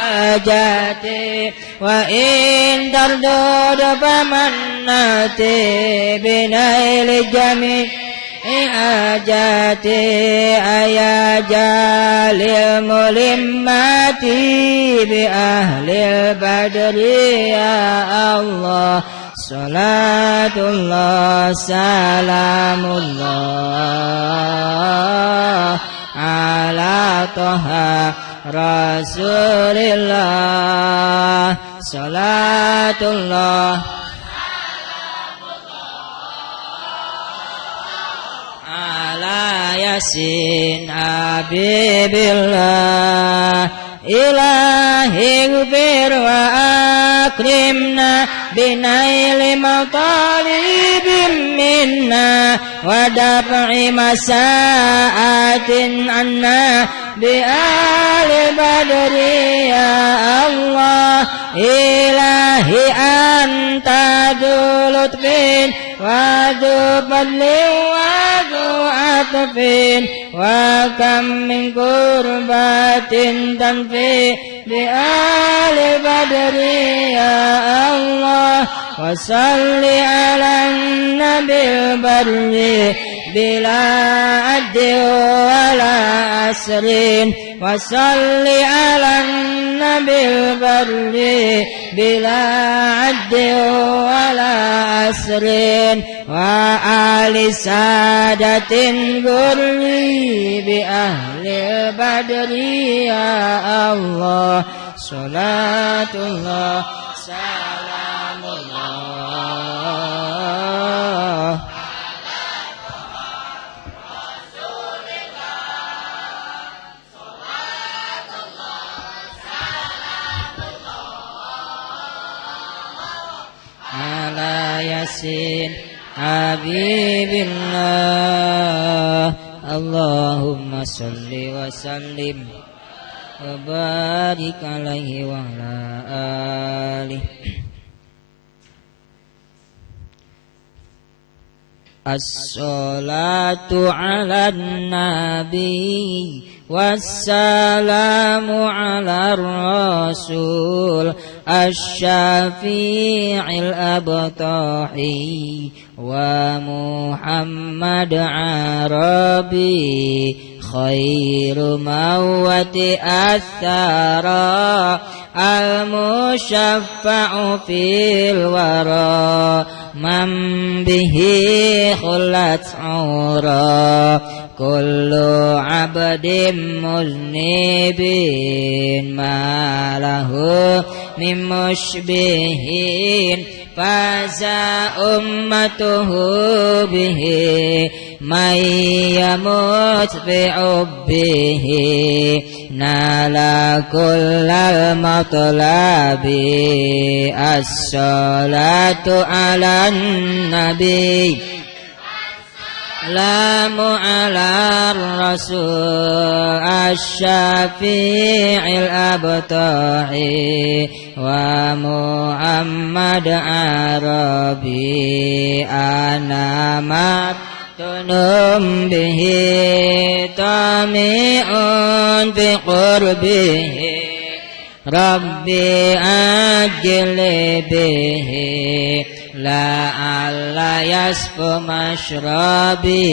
حاجاتي وإن تردد فمنتي بنيل جميع حاجاتي أيا جال الملمات بأهل البدر يا الله صلاة الله سلام الله على طه رسول الله صلاة الله ياسين حبيب الله إلهي اغفر وأكرمنا بنيل مطالب منا ودفع مساءات عنا بآل بدر يا الله إلهي أنت ذو لطف وذو فضل عطفين وكم من قربات تنفي بآل بدر يا الله وصل على النبي البر بلا عد ولا أسر وصل على النبي البر بلا عد ولا أسر وآل سادة غري بأهل بدر يا الله صلاة الله سلام الله على ياسين حبيب الله اللهم صل وسلم وبارك عليه وعلى آله. الصلاة على النبي والسلام على الرسول الشفيع الأبطحي ومحمد عربي خير موت الثرى المشفع في الورى من به خلت عورا كل عبد مذنب ما له من مشبه فاز أمته به من يموت بحبه نال كل المطلب. الصلاة على النبي السلام على الرسول الشفيع الأبطحي ومحمد عربي أنا مفتون به طامع بقربه ربي أجل به لعل يصفو مشربي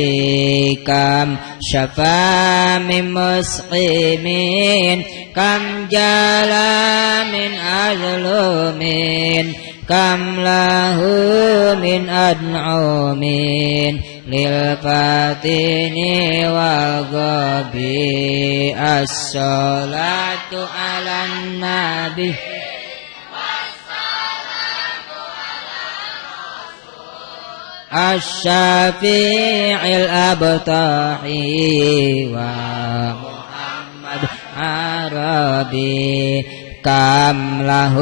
كم شفى من مسقمين كم جلى من أظلم كم له من أدعوم للفاتن والغبي. الصلاة على النبي الشفيع الأبطحي ومحمد عربي كم له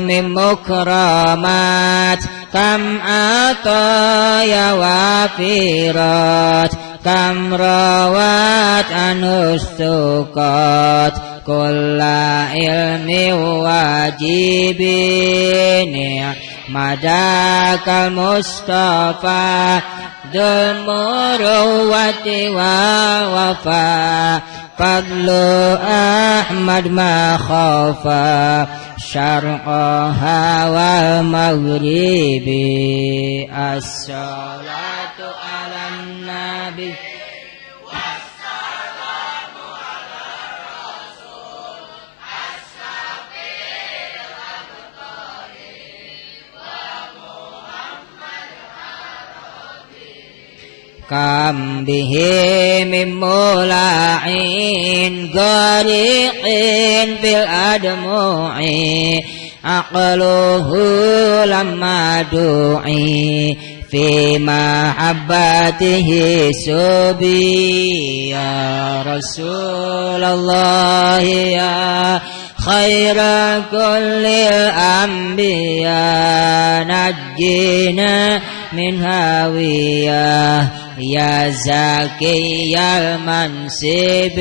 من مكرمات كم عطايا وافرات كم روات عنه الثقات كل علم واجبين مداك المصطفى ذو المروة والوفا فضل أحمد ما خافا شرقها والمغرب. الصلاة على النبي والسلام على الرسول الشفيع الأبطحي ومحمد عربي كم به من ملاعين غريقين في الأدموع عقله لما دعي في محبته سبي. يا رسول الله يا خير كل الأنبياء نجينا من هاوية يا زكي المنسب.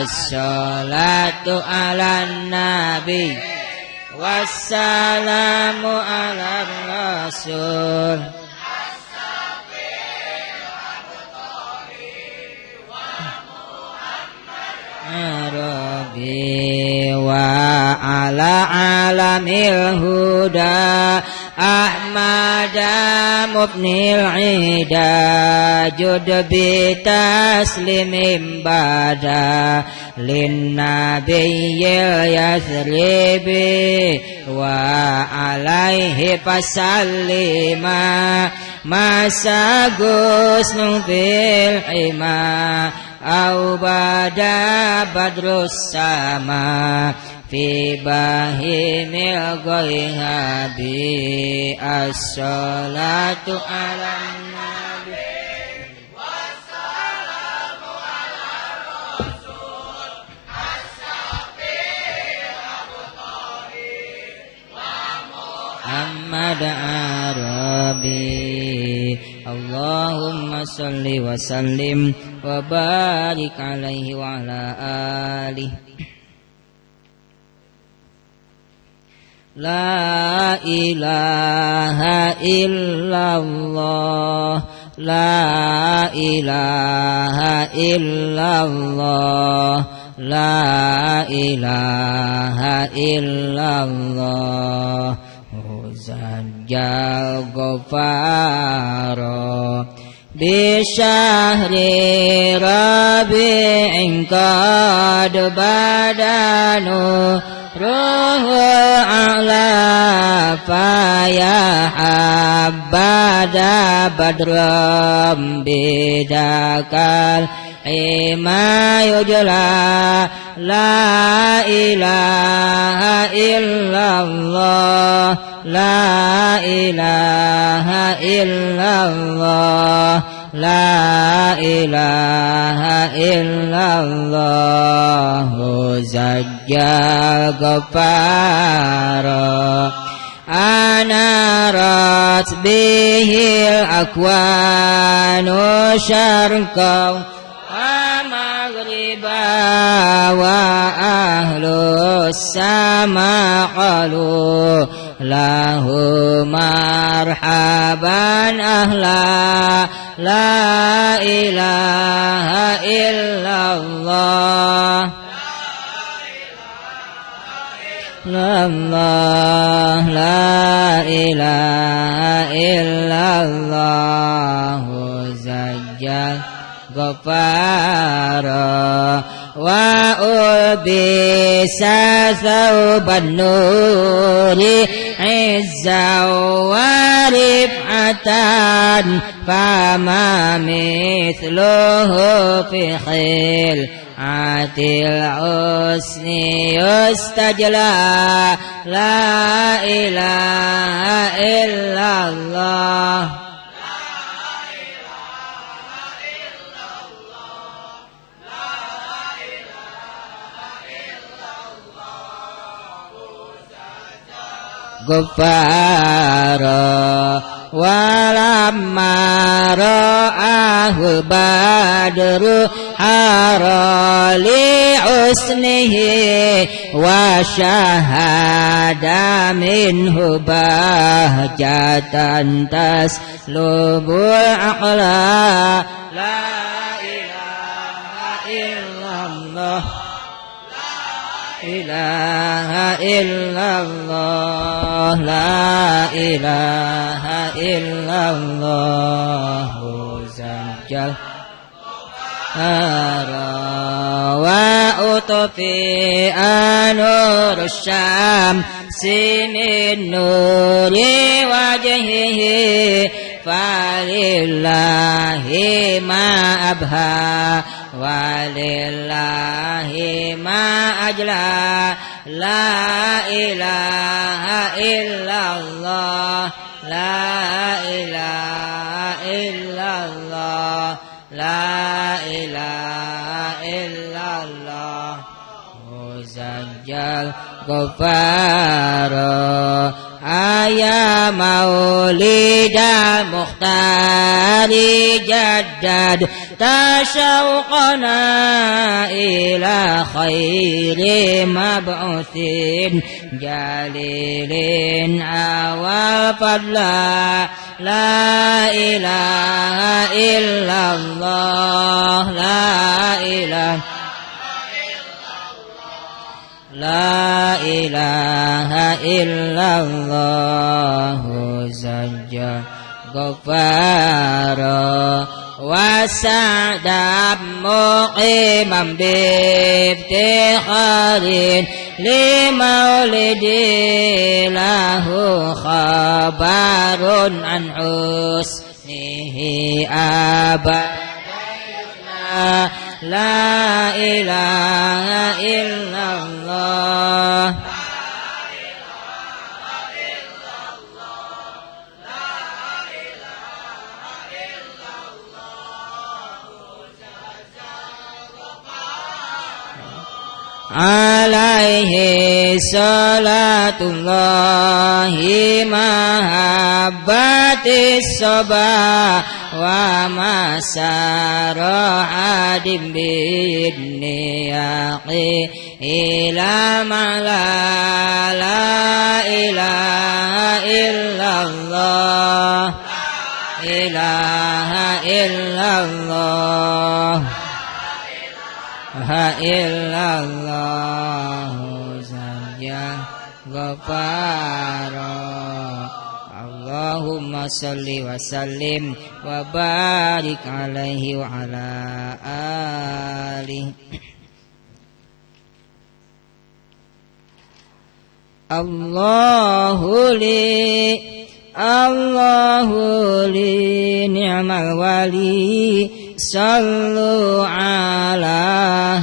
الصلاة على النبي والسلام على الرسول عربي وعلى عالم الهدى أحمد مبني العدا جد بتسليم بدا للنبي اليثربي وعليه فسلم ما ساغسن في الحما أو بدا بدر السماء في باهيم الغيهاب. الصلاة على النبي والسلام على الرسول الشفيع الأبطحي ومحمد عربي. اللهم salli wa sallim wa barik alaihi wa ala alihi. La ilaha illallah, la ilaha illallah, la ilaha illallah. Zajjal Ghafara Bishahri Rabi'in qad badanu Ruhu a'la faya habada badram bidakal ima yujla la ilaha illallah, la ilaha illallah, la ilaha illallah. Zajjal Ghafara anarat bihil akwanu syarqaw wa maghriba wa ahlus sama qalu lahu marhaban ahla la ilaha illallah, Allah la ilaha illallah. Zajjal Ghafara wa ulbisa thawban nuri izza wa rif'atan fama mithluhu fi khil atil usni yustajla la ilaha illallah, Ghafara walamma ra'ahu badru hara li husnihi wa syahada minhu bahjatan taslubul aqla la ilaha illallah, ilaha illallah, la ilaha illallah. Zajjal wa utfi anur syam simin nuri wajhihi falillahi ma abha walillahi ma ajla la ilaha illallah, la ilaha illallah, la ilaha illallah. Zajjal Ghafara aya maulidal mukhtari jaddad tashawqana ila khairi mab'uthin jalilin awal fadla la ilaha illallah, la ilaha la ilaha illallah. Zajjal Ghafara wasa'dab muqiman biftikharin li maulidi lahu khabarun an husnihi abadana la ilaha illallah, alaihi salatullahi mahabbatis sabah ومسار عاد بالنياق إلى ما لا إله إلا الله إله إلا الله إلا الله saja غفارا اللهم صل وسلم وبارك عليه وعلى آله الله لي نعم الولي صلوا على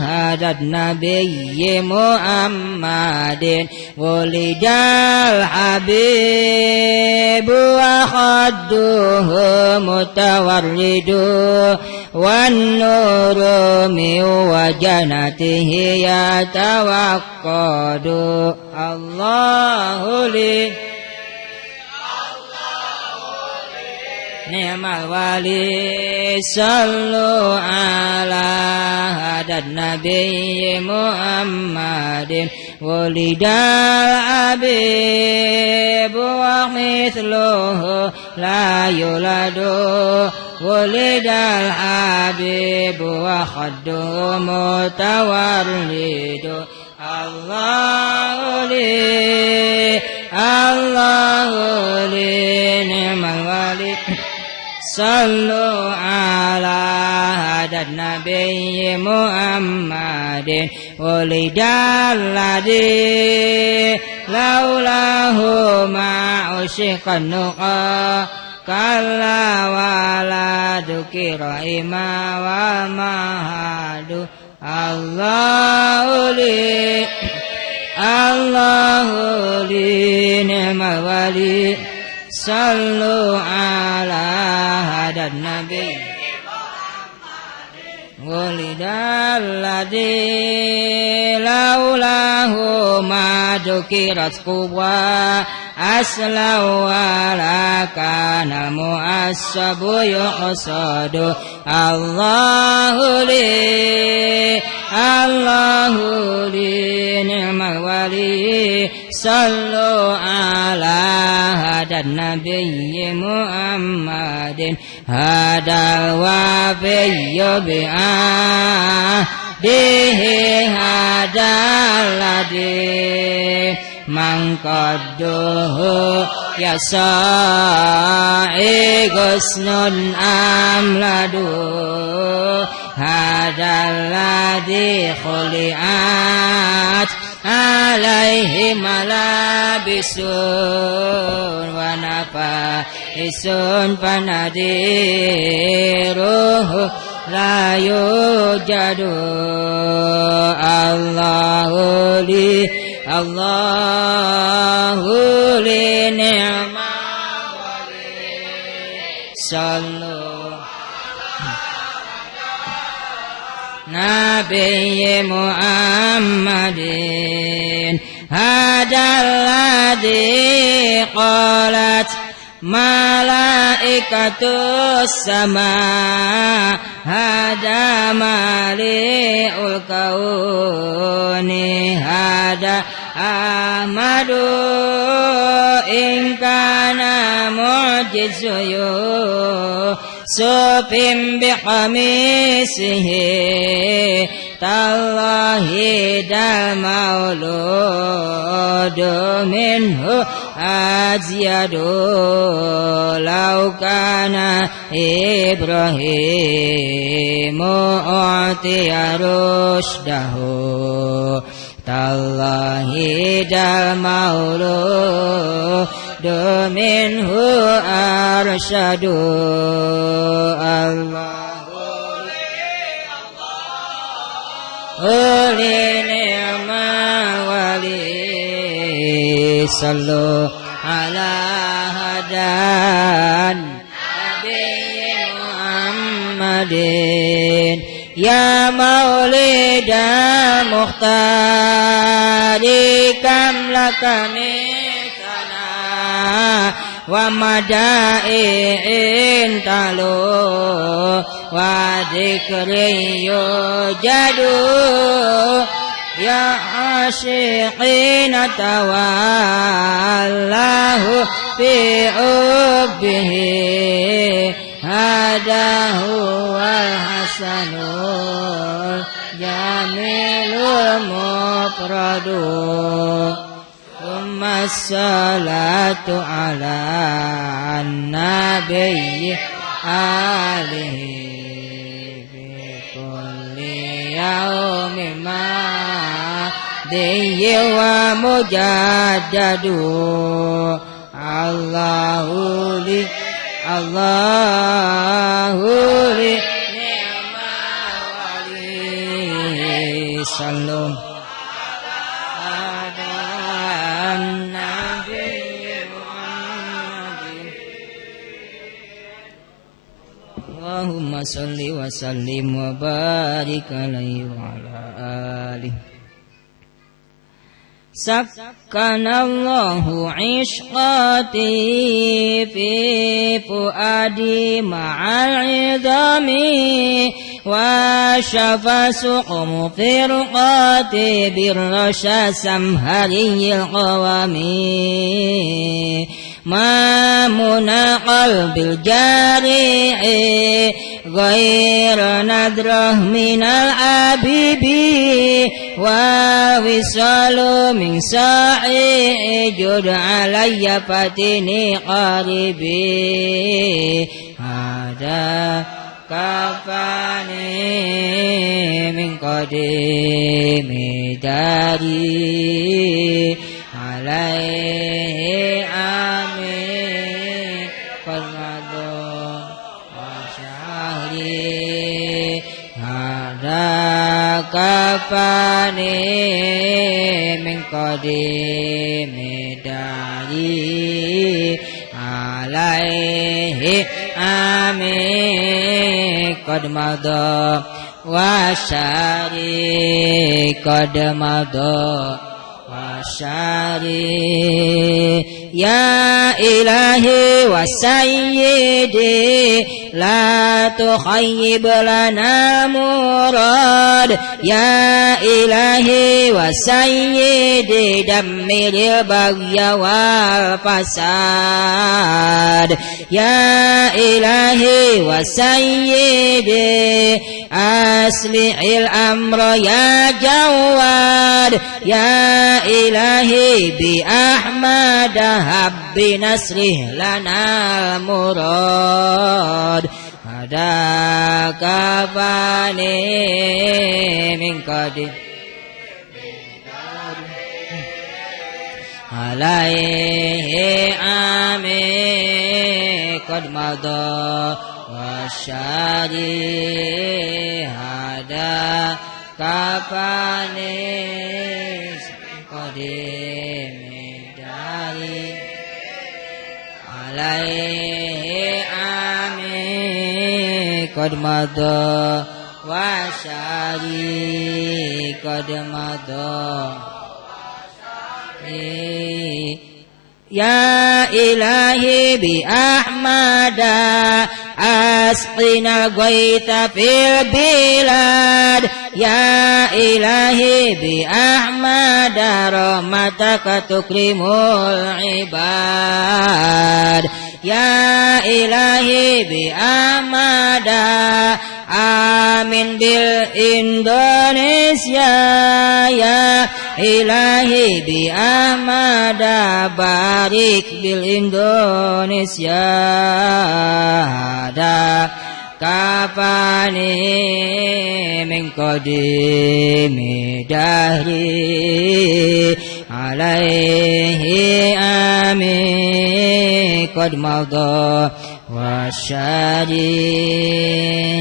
هذا النبي محمد ولد الحبيب وخده متورد والنور من وجنته يتوقد الله لي نعم الولي صلوا على هذا النبي محمد ولد الحبيب ومثله لا يولد ولد الحبيب وخده متورد الله لي نعم الولي صلوا على هذا النبي محمد ولد الذي لولاه ما عشق النقى كلا ولا ذكر إما ومهاد الله لي نعم الولي صلوا على هذا النبي ولد الذي لولاه ما ذكرت قوى أسلم ولا كان مؤسب يحصد الله لي نعم الولي صلوا على هذا النبي محمد هذا الوفي بعهده هذا الذي من قده يسعي غصن أملد هذا الذي خلعت عليه ملابس ونفائس فنذيره لا يوجد الله لي نعم الولي صلوا نبي محمد هذا الذي قالت ملائكة السماء هذا مليء الكون هذا أحمد إن كان معجز يوسف بقميصه تالله ذا المولود منه أزيد لو كان إبراهيم أعطي رشده تالله ذا المولود منه أرشد الله لنعم الولي صلوا على هدى النبي محمد يا مولد المختار كم لك من ثناء ومدائن تلو وذكر يوجد يا عاشقين تولاه في حبه هذا هو الحسن الجميل المفرد ثم الصلاة على النبي آله في كل يوم ماضي ومجدد الله لي نعم الولي صلوا على النبي محمد اللهم صل وسلم وبارك عليه وعلى آله سكن الله عشقاتي في فؤادي مع العظام وشفى سقم فرقاتي بالرشا سمهري القوام ما منى قلب الجارح غير نذره من الحبيب ووصال من ساعي جد علي فتني قريبي هذا كفاني من قديم داري عليه آمين فرمضان وشهري هذا كفاني من قديم داري عليه آمين قد مضى وشهري قد مضى وشاري يا إلهي وسيدي لا تخيب لنا مراد يا إلهي وسيدي دمر البغي والفساد يا إلهي وسيدي أصلح الأمر يا جواد يا إلهي بأحمد هب بنصره لنا المراد هذا كفاني من قديم عليه آمين قد مضى والشادي هذا كفاني قديم داري عليه آمين قد مضى والشادي قد مضى يا إلهي بأحمد أسقنا الغيث في البلاد يا إلهي بأحمد رحمتك تكرم العباد يا إلهي بأحمد آمين بالإندونيسيا يا إلهي بأحمد بارك بالإندونيسيا هذا كفاني من قديم دهري عليه آمين قد مضى والشادي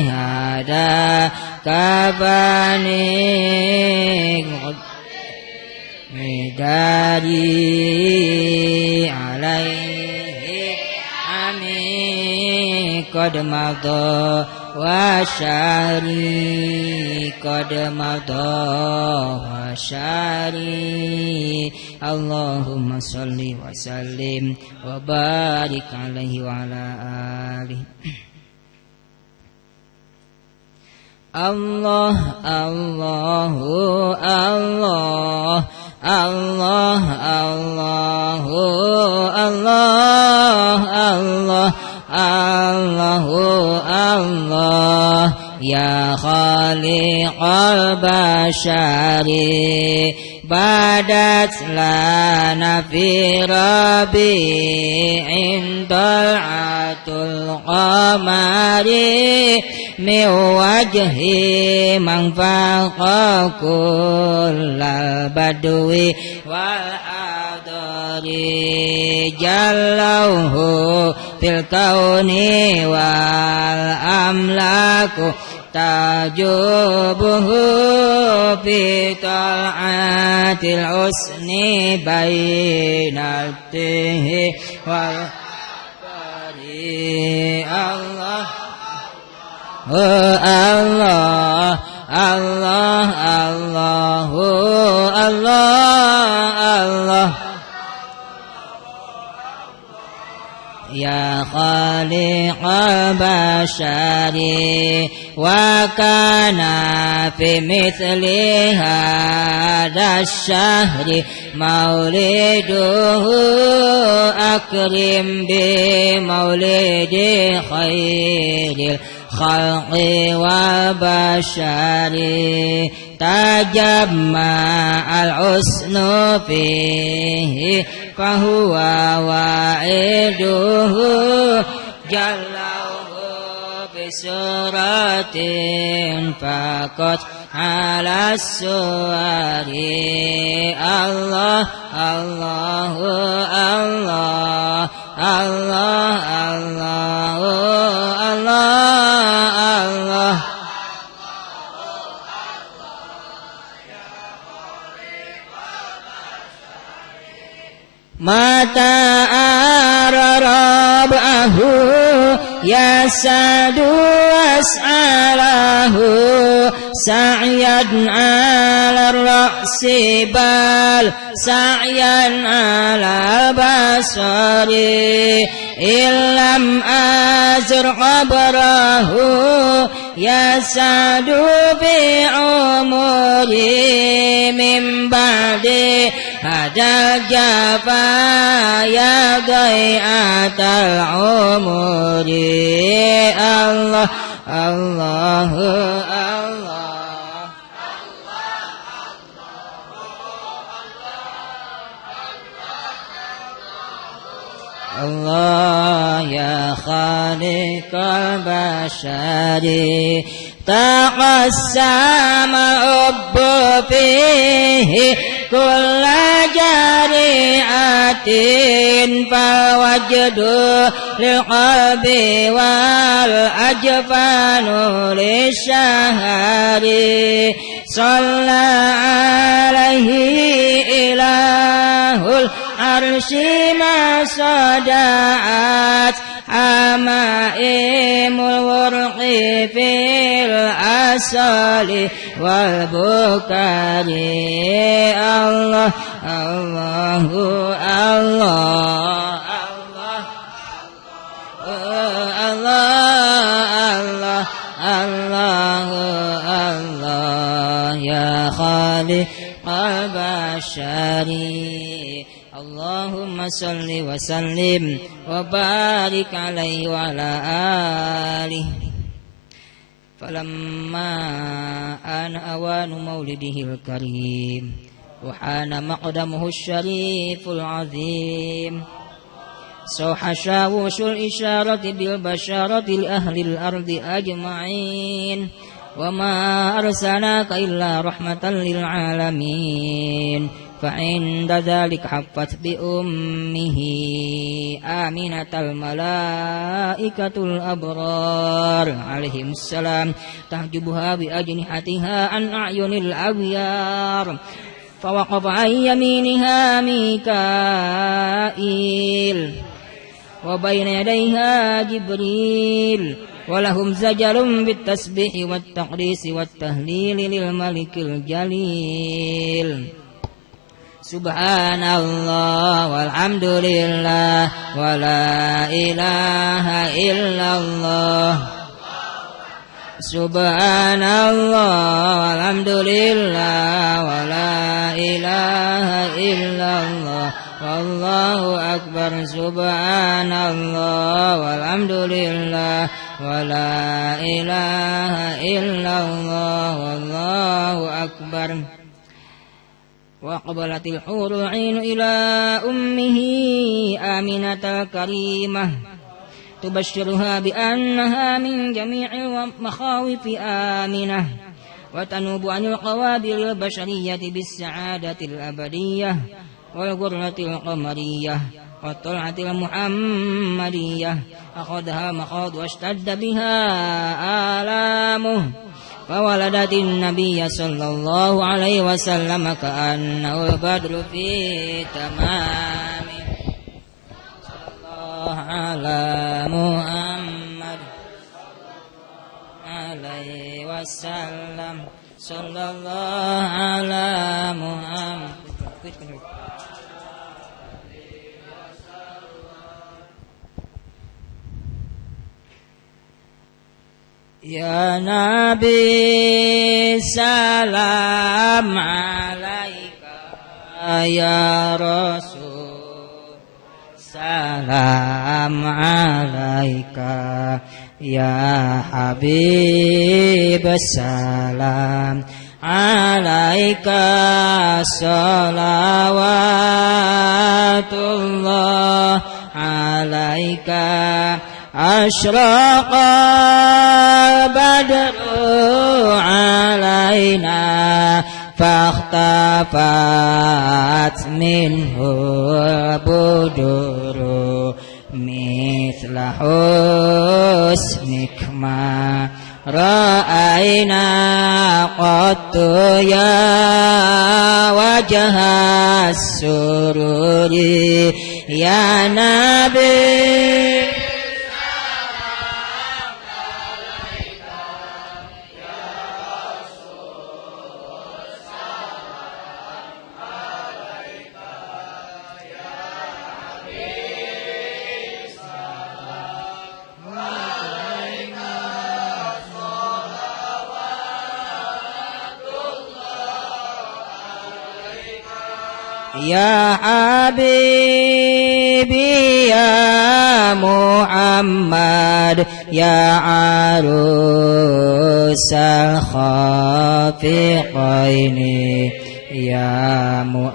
هذا كفاني مداري عليه آمين قد مضى والشهر قد قد مضى وشاري اللهم صل وسلم وبارك عليه وعلى آله الله الله الله الله الله الله الله الله الله يا خالق البشر بدت لنا في ربيع طلعة القمر من وجه من فاق كل البدو والحضر جلوه في الكون والأملاك تجوبه في طلعات الحسن بين الته والحضر الله الله الله الله الله الله يا خالق البشر وكان في مثل هذا الشهر مولده أكرم بمولد خير الخلق وبشر تجمع الحسن فيه فهو واعده جلوه بسورة فقط على السور الله الله الله الله الله الله متى أرى ربه يسعد واسأله سعيا على الرأس بل سعيا على البصر إن لم أزر قبره يسعد بعمري من بعد هذا الجفا يا ضيعة العمر الله الله الله الله يا خالق البشر تقسم الحب فيه كل جريعة فوجد للقلب والأجفان للشهر صلى عليه إله العرش ما صدعت حمائم الورق في الأصل والبكار الله الله الله الله الله الله يا خالق البشر اللهم صل وسلم وبارك عليه وعلى آله فلما آن أوان مولده الكريم وحان مقدمه الشريف العظيم صوح شاوش الإشارة بالبشارة لأهل الأرض أجمعين وما أرسلناك إلا رحمة للعالمين فعند ذلك حفت بأمه آمنة الملائكة الأبرار عليهم السلام تحجبها بأجنحتها عن أعين الأبيار فوقف عن يمينها ميكائيل وبين يديها جبريل ولهم زجر بالتسبيح والتقديس والتهليل للملك الجليل سبحان الله والحمد لله ولا إله إلا الله سبحان الله والحمد لله ولا إله إلا الله والله أكبر سبحان الله والحمد لله ولا إله إلا الله والله أكبر وأقبلت الحور العين إلى أمه آمنة الكريمة تبشرها بأنها من جميع المخاوف آمنة وتنوب عن القوابل البشرية بالسعادة الأبدية والغرة القمرية والطلعة المحمدية أخذها مخاض واشتد بها آلامه فولدت النبي صلى الله عليه وسلم كأنه البدر في تمامه صلى الله على محمد عليه وسلم صلى الله على محمد يا نبي سلام عليك يا رسول سلام عليك يا حبيب السلام عليك صلوات الله عليك أشرق بدر علينا فاختفت منه البدور مثل حسنك ما رأينا قط يا وجه السرور يا نبي يا حبيبي يا محمد يا عروس الخافقين يا مؤيد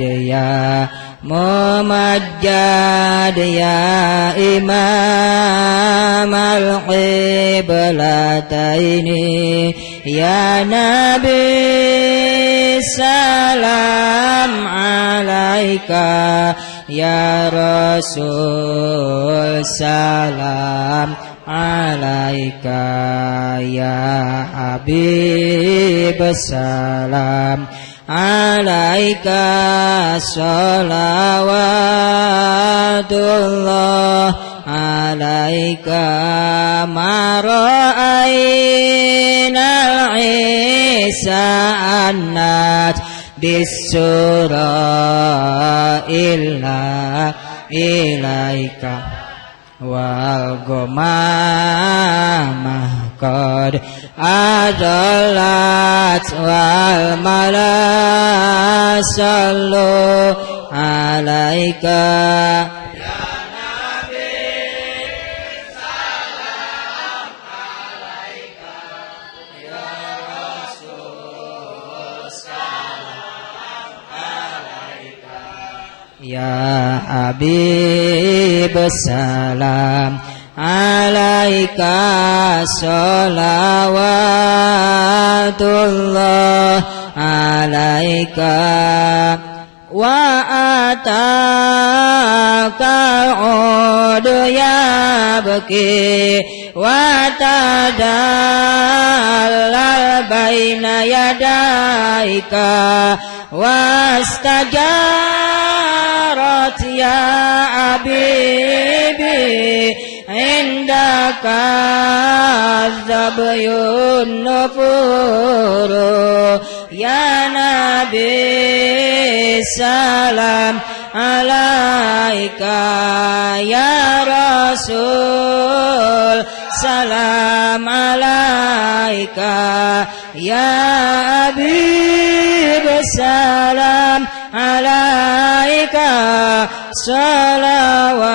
يا ممجد يا إمام القبلتين يا نبي سلام عليك يا رسول سلام عليك يا حبيب السلام عليك صلوات الله عليك ما رأينا العيسى النات بالسورة إلا إليك والغمامة قد أضلت والملا صلوا عليك يا حبيب السلام عليك صلوات الله عليك وأتاك العود يبكي وتدلل بين يديك واستجارت يا حبيبي عند كالذبي النفور يا نبي السلام عليك يا رسول سلام عليك يا حبيب السلام عليك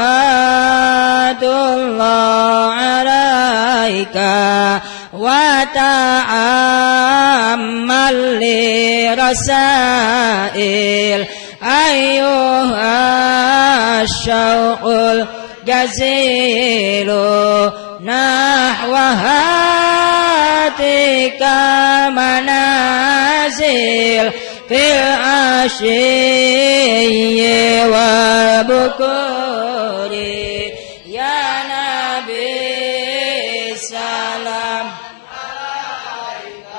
صلوات الله عليك وتأمل لرسائل أيها الشوق الجزيل نحو هاتك منازل في العشي والبكور يا نبي سلام عليك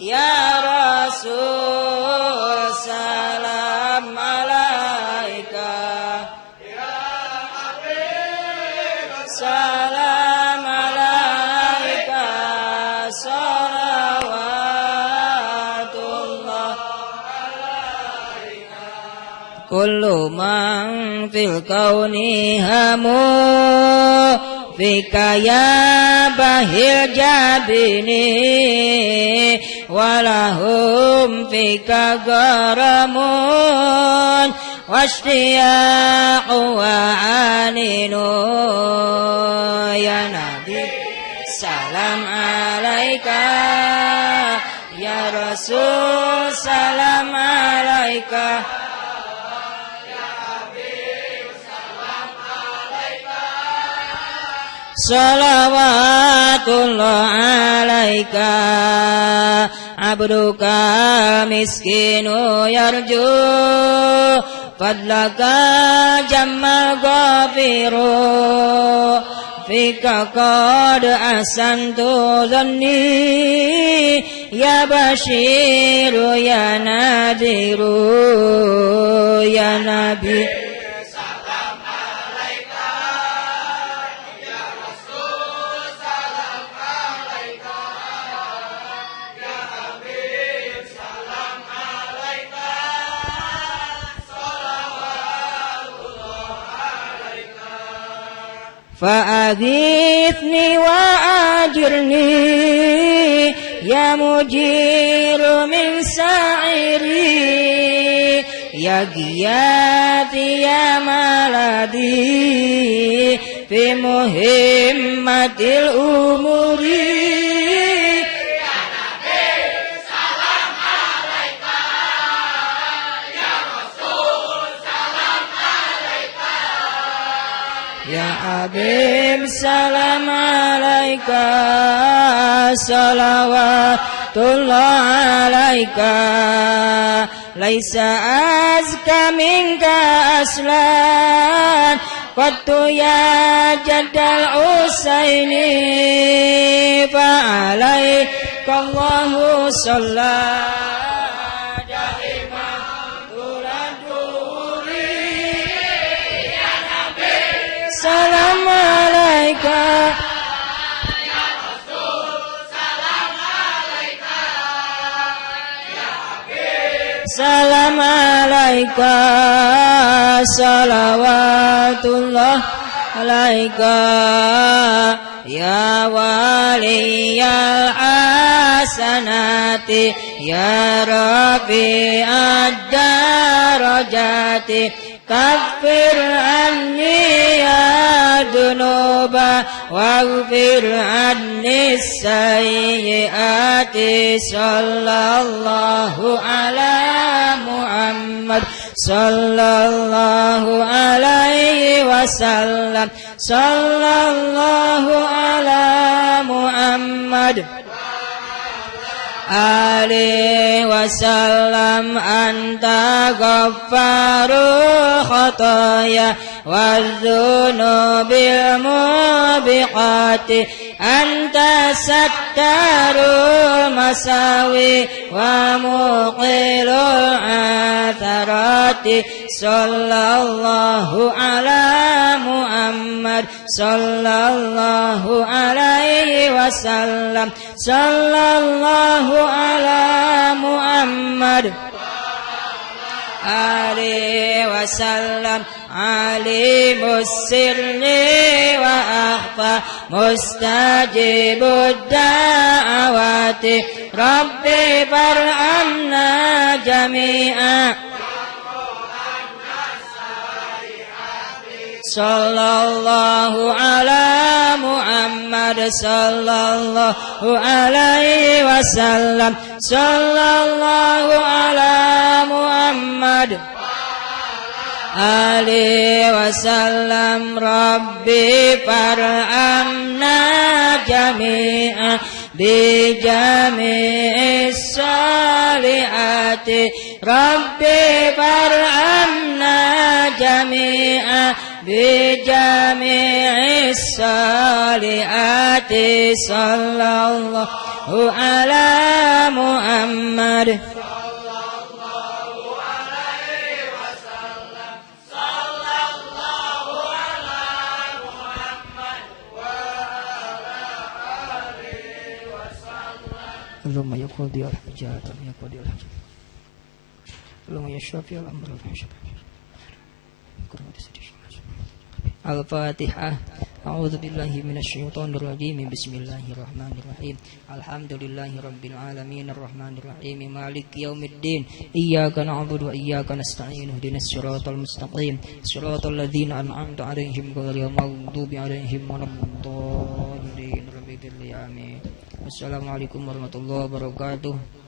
يا رسول سلام عليك يا حبيب سلام عليك صلوات الله عليك كل من في الكون همه فيك يا بهي الجبين ولهم فيك غرام واشتياق وعنين يا نبي سلام عليك يا رسول سلام عليك صلوات الله عليك عبدك مسكين يرجو فضلك جم الغفير فيك قد أحسنت ظني يا بشير يا نذير يا نبي فأغثني وأجرني يا مجير من سعيري يا غياثي يا ملذي في مهمة الأمور يا حبيب سلام عليك صلوات الله عليك ليس أزكى منك أصلا قد يا جد الحسين فعليك الله صلى سلام عليك يا رسول سلام عليك يا حبيب سلام عليك صلوات الله عليك يا ولي الحسنات يا رفيع الدرجات كفر عني يا ذنوب واغفر عني السيئات صلى الله على محمد صلى الله عليه وسلم صلى الله على محمد عليه وسلم أنت غفار الخطايا والذنوب الموبقات أنت ستار المساوي ومقيل العثرات صلى الله على محمد sallallahu alaihi wasallam. Sallallahu ala Muhammad alihi wasallam. Alimus sirri wa akhfa mustajibud da'awati Rabbi farhamna jami'a. Sallallahu ala Muhammad sallallahu alaihi wasallam. Sallallahu ala Muhammad alihi wasallam. Rabbi farhamna jami'a bi jami'is salihati. Rabbi farhamna jami'a bi jami'is salihati. Sallallahu ala Muhammad Allahumma ya qadi al-hajat ya qadi al-hajat Allahumma ya syafi al-amr Al-Fatihah. A'udzu billahi minasyaitonir rajim. Bismillahirrahmanirrahim. Alhamdulillahi rabbil alamin arrahmanir rahim maliki yaumiddin. Iyyaka na'budu wa iyyaka nasta'in. Ihdinas siratal mustaqim. Siratal ladzina an'amta 'alaihim ghairil maghdubi 'alaihim waladdallin. Amin. Wassalamualaikum warahmatullahi wabarakatuh.